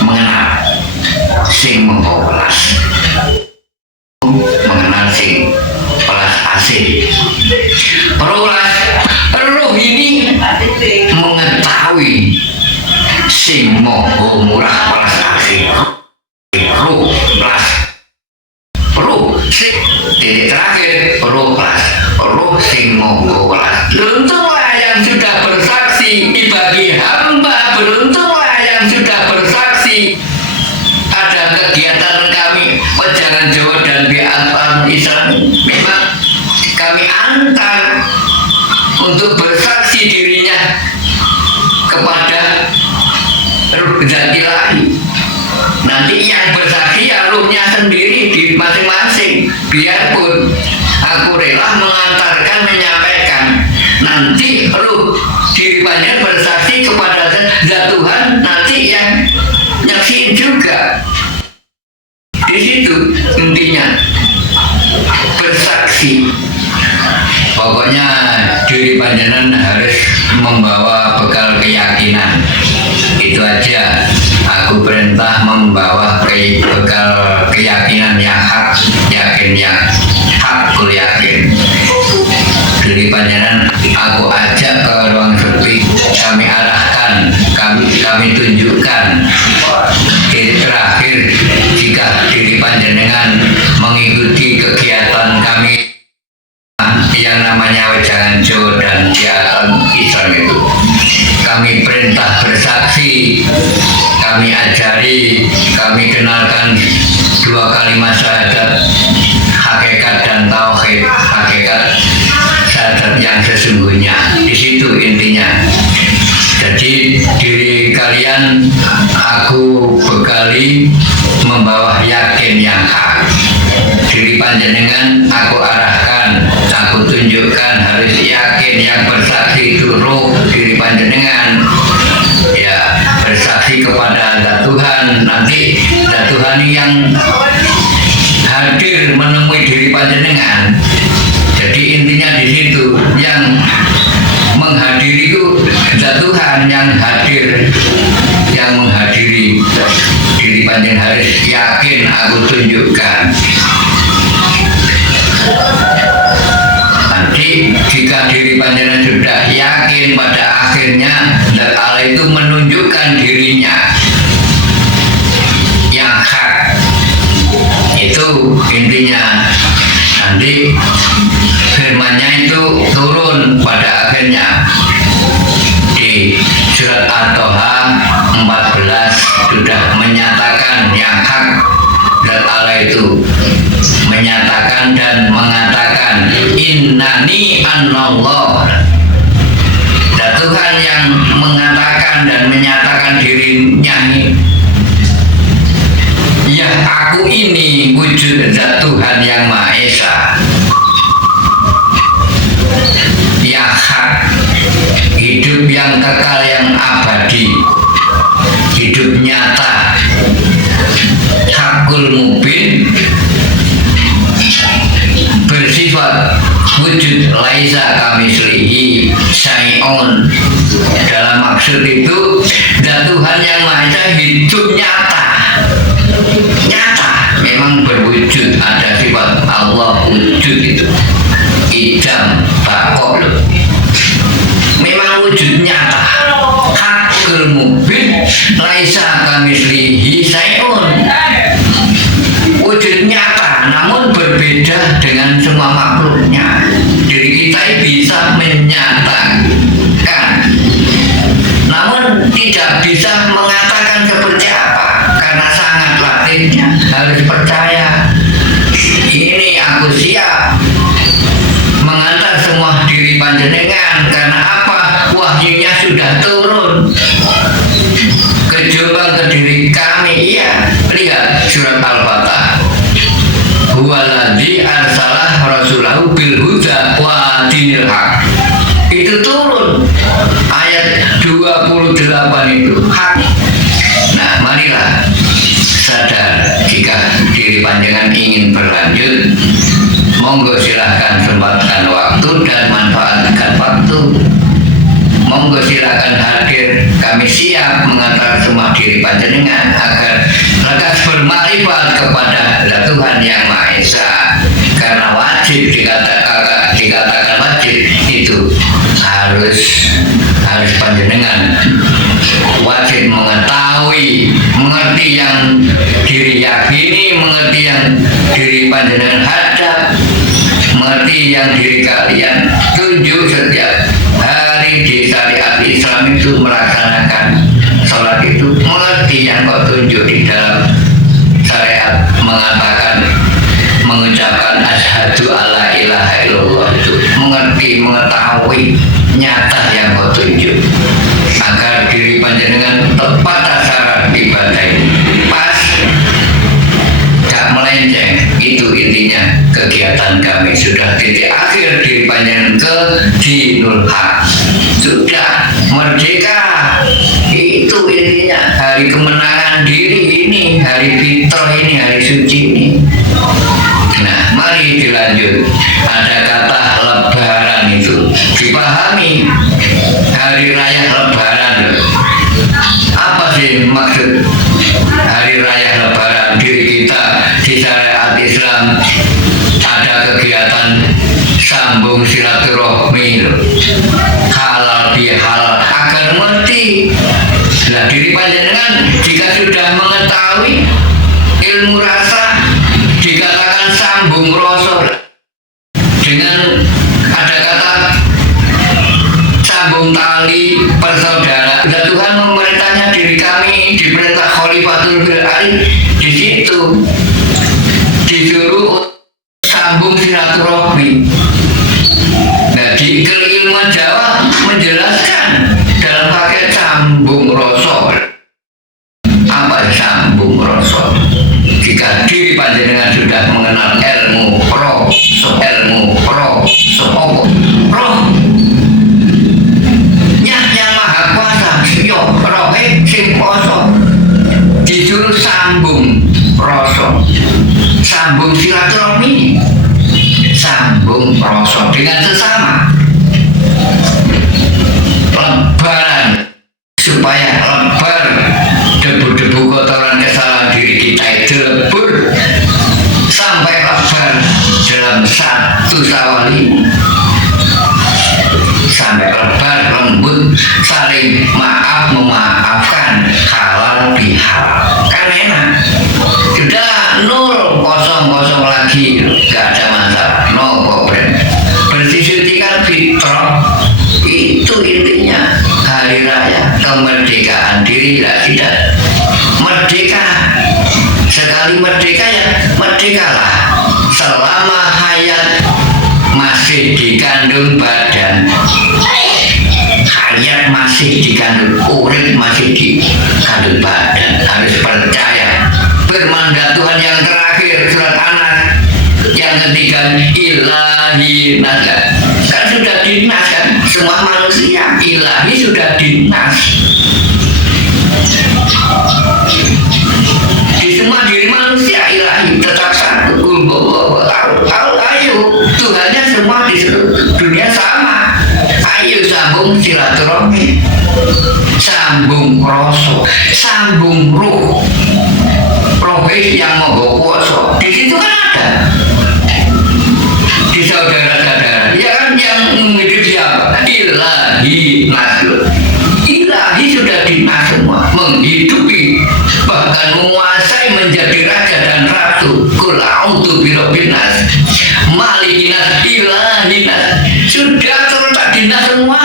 mengenal sing Moho welas, mengenal sing welas asih. Perolas roh ini mengetahui sing Moho murah welas asih. Roh welas, roh sing titik terakhir, roh welas, roh sing Moho welas. Beruntunglah yang sudah bersaksi bagi hamba, beruntunglah yang sudah bersaksi. Ada kegiatan kami Wejangan Jawa dan Biatan Islam, memang kami antar untuk bersaksi dirinya kepada Ruh Zat Ilahi. Nanti yang bersaksi ya ruhnya sendiri di masing-masing. Biarpun aku rela mengantarkan, menyampaikan, nanti ruh diri panjenengan bersaksi kepada Zat Tuhan, nanti yang nyaksiin juga. Di situ intinya bersaksi. Pokoknya diri panjenengan harus membawa bekal keyakinan. Itu aja. Aku perintah membawa bekal keyakinan yang hak, yakin yang hakul yakin. Diri panjenengan aku ajak ke ruang sepi, kami arahkan, kami tunjukkan. Titik terakhir, jika diri panjenengan mengikuti kegiatan kami yang namanya Wejangan Jawa dan Biatan Islam itu, kami perintah bersaksi, kami ajari, kami kenalkan 2 kalimat syahadat, hakikat dan tauhid, hakikat syahadat yang sesungguhnya. Di situ intinya. Jadi diri kalian aku bekali membawa yakin yang hak. Diri panjenengan aku arahkan, aku tunjukkan harus yakin yang bersaksi itu roh diri panjenengan. Ya, bersaksi kepada zat Tuhan. Nanti zat Tuhan yang hadir menemui diri panjenengan. Jadi intinya di situ yang menghadiri itu zat Tuhan yang hadir, yang menghadiri diri panjenengan harus yakin aku tunjukkan. Nanti jika diri panjenengan sudah yakin pada akhirnya zat Allah itu menunjukkan dirinya yang hak. Itu intinya. Nanti firman-Nya itu turun pada akhirnya di surat At-Toha 14 sudah menyatakan yang hak. Zat Allah itu menyatakan dan mengatakan innani anallah. Dan Tuhan yang mengatakan dan menyatakan dirinya, ya aku ini wujud zat Tuhan yang Maha Esa, yang hak, hidup yang kekal yang abadi, hidup nyata, hakul mubin, bersifat wujud laisa kamislihi syai'un. Dalam maksud itu zat Tuhan yang Maha Esa hidup nyata, memang berwujud, ada sifat Allah wujud itu idam bakol, memang wujud nyata, hakul mubin laisa kamislihi syai'un, wujud nyata namun berbeda dengan semua makhluknya. Diri kita bisa menyatakan namun tidak bisa mengatakan seperti apa karena sangat latihnya. Harus percaya ini aku siap mengantar semua diri panjenengan. Karena apa? Wahyunya sudah turun ke Jombang, ke diri kami. Iya, lihat surat Al-Fatah, huwaladzi arsalah rasulahu bil huda wa dinil haq. Itu turun ayat 28 itu hak. Nah, marilah sadar jika diri panjenengan ingin berlanjut, monggo silahkan sempatkan waktu dan manfaatkan waktu. Monggo silakan hadir, kami siap mengantar semua diri panjenengan agar lekas bermakrifat kepada Tuhan yang Maha Esa. Karena wajib dikatakan wajib itu harus panjenengan wajib mengetahui, mengerti yang diri yakini, mengerti yang diri panjenengan hadap, mengerti yang diri kalian tunjuk setiap hari di syariat Islam itu melaksanakan sholat itu, mengerti yang kau tunjuk di dalam syariat mengatakan mengucapkan asyhadu alla ilaha illallah itu, mengerti, mengetahui nyata yang kau tunjuk agar diri panjenengan tepat sasaran ibadah ini pas, gak melenceng. Itu intinya kegiatan kami. Sudah titik akhir diri panjenengan ke dinul haq, sudah merdeka. Itu intinya hari kemenangan diri ini, hari fitrah ini, hari suci ini. Nah, mari dilanjut. Ada kata lebaran itu dipahami, hari raya lebaran. Apa sih maksud hari raya lebaran? Diri kita di syariat Islam ada kegiatan sambung silaturahmi, halal bihalal, agar mengerti. Nah, diri panjenengan jika sudah mengetahui ilmu rasa, dikatakan sambung rasa dengan ada kata sambung tali persaudaraan. Dan Tuhan memerintahnya diri kami diperintah Khalifatul Bil di situ disuruh sambung silaturahmi. Nah, di keilmuan Jawa menjelaskan dalam paket panjenengan sudah mengenal ilmu roh, roh yang maha kuasa, yo roh sing poso disuruh sambung rasa, sambung silaturahmi, sambung rasa dengan sesama, lebaran supaya lebar debu-debu kotoran kesalahan diri kita itu lebur sampai lebar dalam satu sawali, sampai lebar lembut saling maaf memaafkan halal bihalal, kan enak sudah 0-0 lagi, gak ada masalah, no problem. Bersih-sucikan fitrah itu intinya. Hari raya kemerdekaan diri tidak merdeka, sekali merdeka ya merdekalah selama hayat masih dikandung badan, hayat masih dikandung, urip masih dikandung badan. Harus percaya firman Tuhan yang terakhir surat Anas yang ketiga, ilahi naga, kan sudah dinas kan semua manusia, ilahi sudah dinas di semua diri manusia, ilahi tetap satu, ayo Tuhannya semua di seluruh dunia sama, ayo sambung silaturahmi, sambung rasa, sambung ruh yang mau kuasa. Di situ kan ada di saudara-saudara ya kan yang hidup siapa? Ilahi nasr, ilahi sudah dinas semua, menghidupi bahkan menguasai menjadi raja dan ratu. Qul a'udzu birabbin nas malikin nas ilahin nas, sudah terletak dinas semua.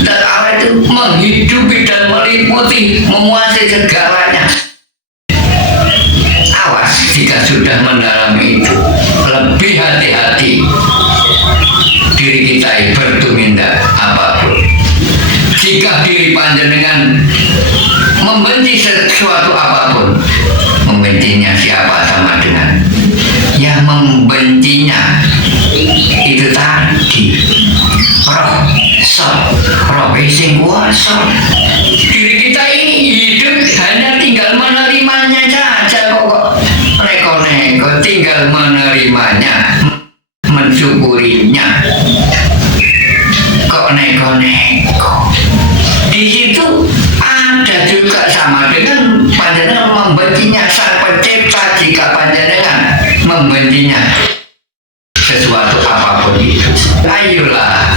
Dan Allah itu menghidupi dan meliputi, menguasai segalanya. Awas jika sudah mendalami itu, lebih hati-hati diri kita bertumindak apapun. Jika diri panjenengan membenci sesuatu apapun, membencinya siapa sama dengan yang membencinya itu tadi roh sing kuasa. Diri kita ini hidup hanya tinggal menerimanya saja, kok neko-neko tinggal menerimanya, mensyukurinya, kok neko-neko. Di situ ada juga sama dengan panjenengan membencinya sang pencipta. Jika panjenengan membencinya sesuatu apapun itu, ayolah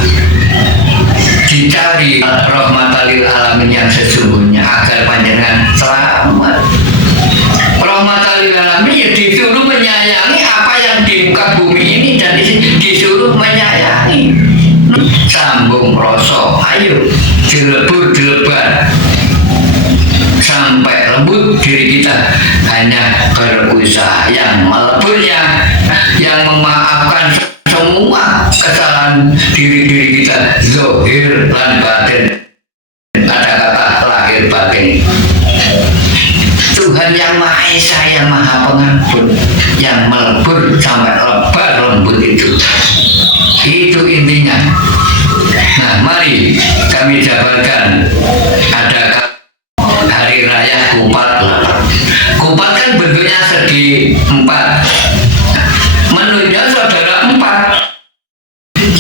dicari rahmatal lil alamin yang sesungguhnya agar panjenengan selamat. Rahmatal lil alamin ya disuruh menyayangi apa yang di muka bumi ini, dan disuruh menyayangi, sambung rasa, ayo dilebur-dilebar sampai lembut diri kita, hanya berusaha yang meleburnya, yang memaafkan semua kesalahan diri kita, zahir dan batin. Ada kata lahir batin. Tuhan yang Maha Esa, yang Maha Pengampun, yang melebur sampai lebar lembut itu intinya. Nah, mari kami jabarkan. Ada hari raya Kupat. Kupat kan bentuknya segi empat, menunya saudara empat.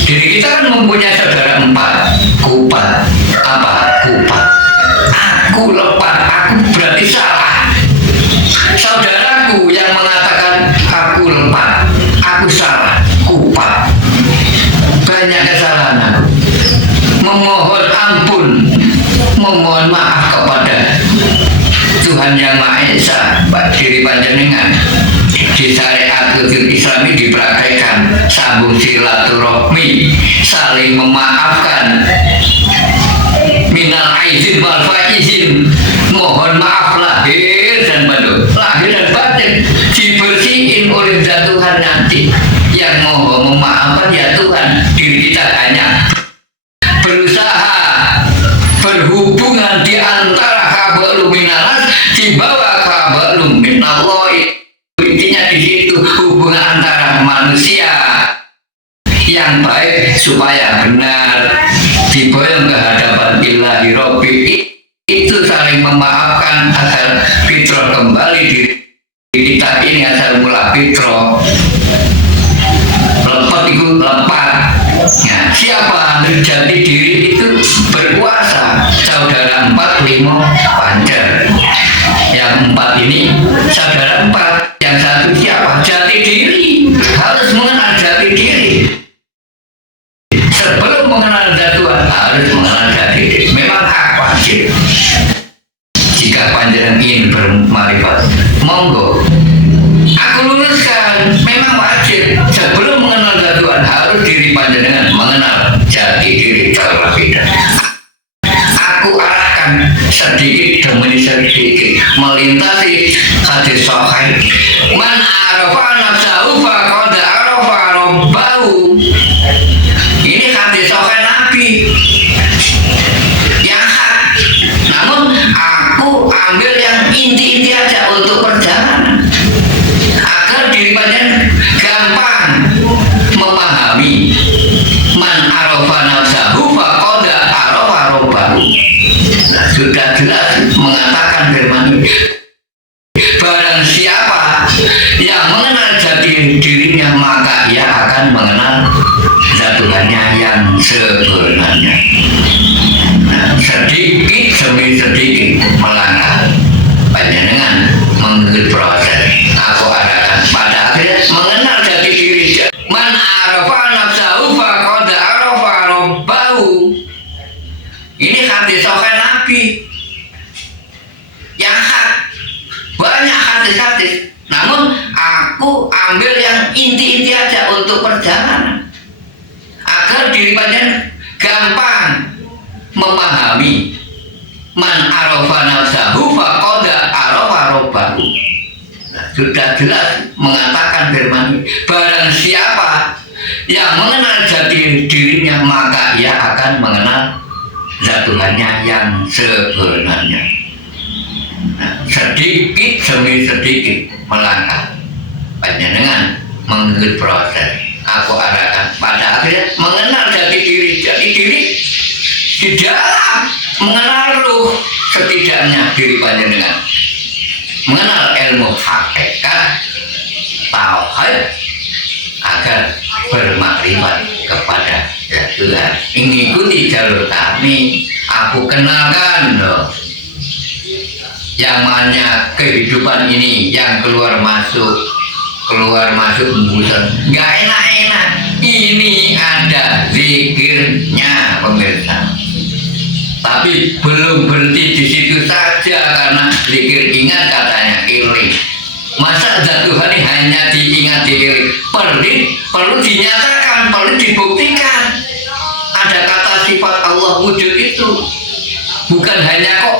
Diri kita kan mempunyai saudara empat. Kupat apa? Kupat aku lepat, aku berarti salah. Saudaraku yang mengatakan aku lepat, aku salah, kupat, banyak kesalahan aku, memohon ampun, memohon maaf kepada Tuhan yang Maha Esa. Diri panjenengan di syariat Islami dipraktekkan sambung silaturahmi, saling memaafkan, minal aizin wal faizin, mohon maaf lahir dan batin, dibersihin oleh Tuhan nanti. Yang mohon memaafkan ya Tuhan, diri kita hanya berusaha berhubungan di antara hablum minanas di bawah hablum minallah. Intinya manusia yang baik supaya benar diboyong ke hadapan Ilahi Robbi, itu saling memaafkan agar fitrah kembali diri kita ini asal mula fitrah lepat itu lepat. Nah, siapa jati diri itu berkuasa. Saudara 4, 5 pancer. Yang 4 ini saudara 4. Yang satu siapa? Jati diri. Harus mengenal jati diri. Sebelum mengenal zat Tuhan harus mengenal jati diri. Memang hak wajib. Jika panjenengan ingin bermarifat, monggo aku luruskan. Memang wajib. Sebelum mengenal zat Tuhan harus diri panjenengan mengenal jati diri terlebih dahulu. Aku arahkan sedikit demi sedikit melintasi hadis sahih. Man arafa nafsahu faqad arafa rabbahu. Ini hadis sahih Nabi yang hak. Namun aku ambil yang inti-inti aja untuk perjalanan agar diri panjenengan gampang memahami. Man arafa nafsahu faqad arafa rabbahu. Sudah jelas mengatakan firman ini. Barang siapa yang mengenal jati dirinya, maka ia akan mengenal zat Tuhannya yang sebenarnya. Nah, sedikit demi sedikit melangkah panjenengan mengikuti proses. Aku arahkan pada akhirnya mengenal jati diri. Man arafa nafsahu faqad arafa rabbahu. Ini hadis sahih Nabi yang hak. Banyak hadis-hadis, namun aku ambil yang inti-inti aja untuk perjalanan agar diri panjenengan gampang memahami. Man arafa nafsahu faqad arafa rabbahu. Sudah jelas mengatakan firman ini. Barang siapa yang mengenal jati dirinya, maka ia akan mengenal zat Tuhannya yang sebenarnya. Nah, sedikit demi sedikit melangkah panjenengan mengikuti proses. Aku arahkan pada akhirnya mengenal jati diri. Jati diri di dalam mengenal ruh, setidaknya diri panjenengan mengenal ilmu hakikat tauhid agar bermakrifat kepada Tuhan. Mengikuti jalur kami. Aku kenalkan loh yang namanya kehidupan ini yang keluar masuk hembusan nggak enak-enak. Ini ada zikirnya pemirsa, tapi belum berhenti di situ saja karena zikir. Ingat katanya iling. Masa zat Tuhan ini hanya diingat diiling? Perlu dinyatakan, perlu dibuktikan. Ada kata sifat Allah wujud itu. Bukan hanya kok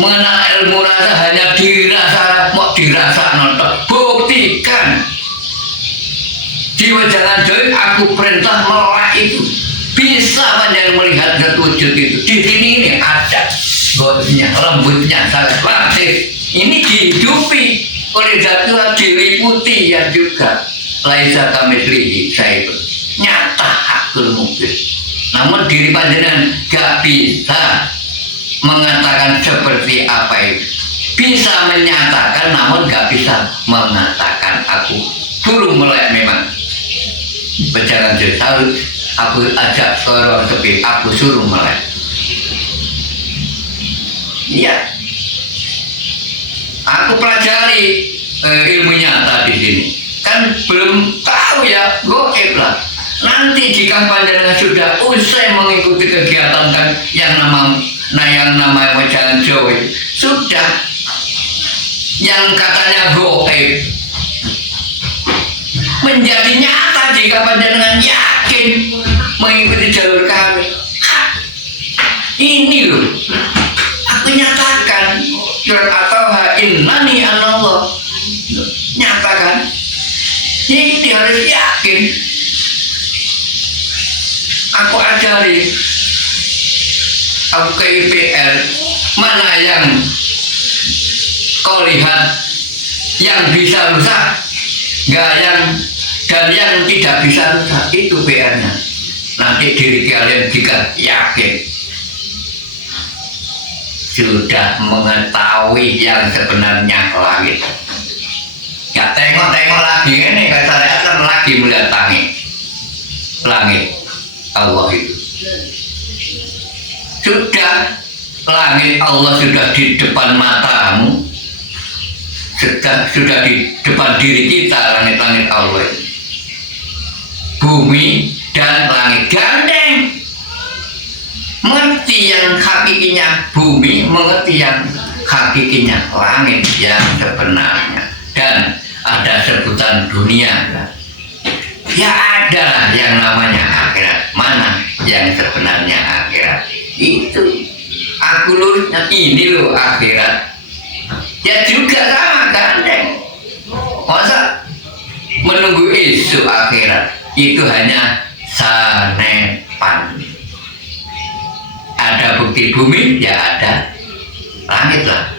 mengenal ilmu rasa hanya dirasa, mau dirasa nonton. Buktikan. Jiwa jangan join, aku perintah melek itu. Bisa panjang melihat zat wujud itu. Di sini ini ada bosnya, lembutnya, sangat latih. Ini dihidupi oleh zat Tuhan, diliputi ya juga. Laisa kamitslihi syai'un. Nyata hakul mungkin. Namun diri panjenengan gak bisa mengatakan seperti apa itu. Bisa menyatakan namun gak bisa mengatakan. Aku suruh melek memang. Berjalan jauh, aku ajak ke ruang sepi, aku suruh melek. Iya. Aku pelajari ilmu nyata di sini. Kan belum tahu ya, goib lah. Nanti jika panjenengan sudah usai mengikuti kegiatan kan yang namanya jalan jauh sudah, yang katanya goib menjadi nyata jika panjenengan yakin mengikuti jalur kami. Ini loh, aku nyatakan surat At-Taha, innani anallah. Nyatakan ini harus yakin. Aku ajari, aku ke IPR, mana yang kau lihat yang bisa rusak, nggak yang dan yang tidak bisa rusak itu PR-nya. Nanti diri kalian jika yakin sudah mengetahui yang sebenarnya langit, ya tengok-tengok lagi ini kata saya kan lagi mendatangi langit Allah itu. Sudah langit Allah sudah di depan matamu, sudah di depan diri kita langit-langit Allah. Bumi dan langit gandeng, mengerti yang hakikinya bumi, mengerti yang hakikinya langit yang sebenarnya. Dan ada sebutan dunia, ya ada yang namanya akhirat. Mana yang sebenarnya akhirat? Itu aku lurusnya ini loh akhirat. Ya juga sama gandeng. Masa menunggu esok akhirat itu hanya sanepan. Ada bukti bumi, ya ada langit lah.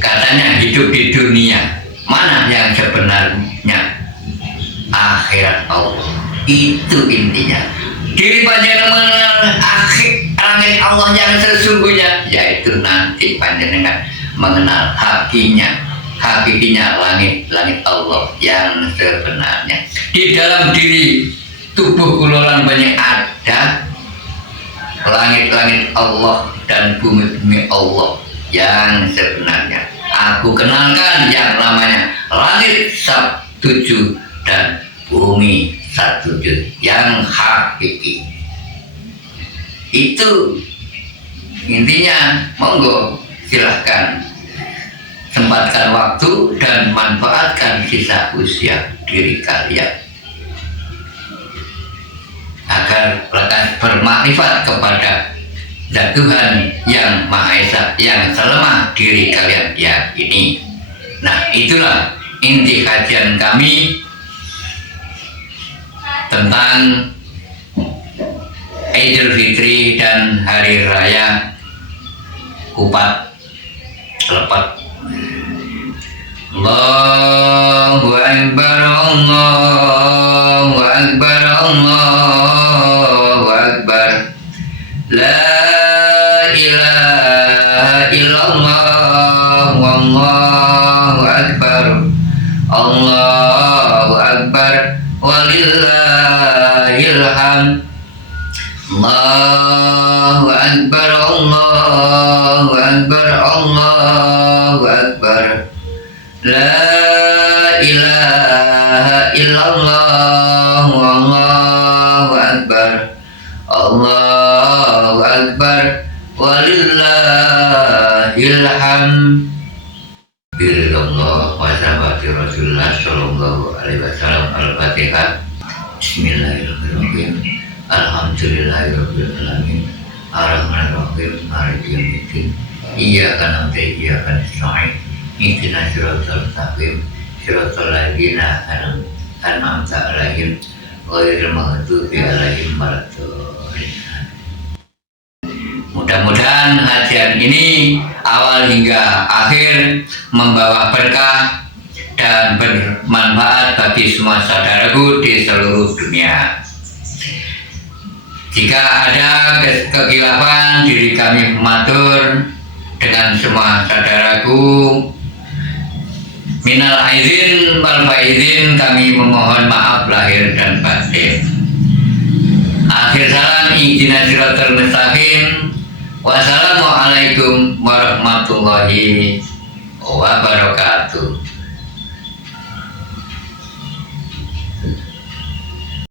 Katanya hidup di dunia, mana yang sebenarnya akhirat Allah. Itu intinya. Diri panjenengan akhir langit Allah yang sesungguhnya, yaitu nanti panjenengan mengenal hakikinya langit Allah yang sebenarnya. Di dalam diri tubuh kulolan banyak ada langit-langit Allah dan bumi-bumi Allah yang sebenarnya. Aku kenalkan yang namanya langit 7 dan bumi 7 yang hakiki. Itu intinya. Monggo silahkan sempatkan waktu dan manfaatkan sisa usia diri kalian agar lekas bermakrifat kepada Zat Tuhan yang Maha Esa yang selemah diri kalian yakini. Nah, itulah inti kajian kami tentang Idul Fitri dan Hari Raya Kupat Lepet. Allahu Akbar, Allahu Akbar, Allahu Akbar. La ilaha illallah, wallahu akbar. Allahu Akbar, walillahil hamd. Allahu Akbar, Allahu Akbar, Allahu Akbar. La ilaha illallah, wallahu akbar. Allahu Akbar, walillahil hamd. Billallah wa sahabati Rasulullah sallallahu alaihi wasallam. Al-Fatihah. Bismillahirrahmanirrahim. Alhamdulillahirabbil alamin. Arrahmanirrahim. Maliki yaumiddin. Iyyaka na'budu wa iyyaka nasta'in. Ihdinas siratal mustaqim. Siratal ladzina an'amta 'alaihim ghairil maghdubi 'alaihim waladdallin. Mudah-mudahan kajian ini awal hingga akhir membawa berkah dan bermanfaat bagi semua saudaraku di seluruh dunia. Jika ada kekilafan diri kami matur dengan semua saudaraku, minal aizin wal faizin, kami memohon maaf lahir dan batin. Akhir salam, ihdinas siratal mustaqim. Wassalamualaikum warahmatullahi wabarakatuh.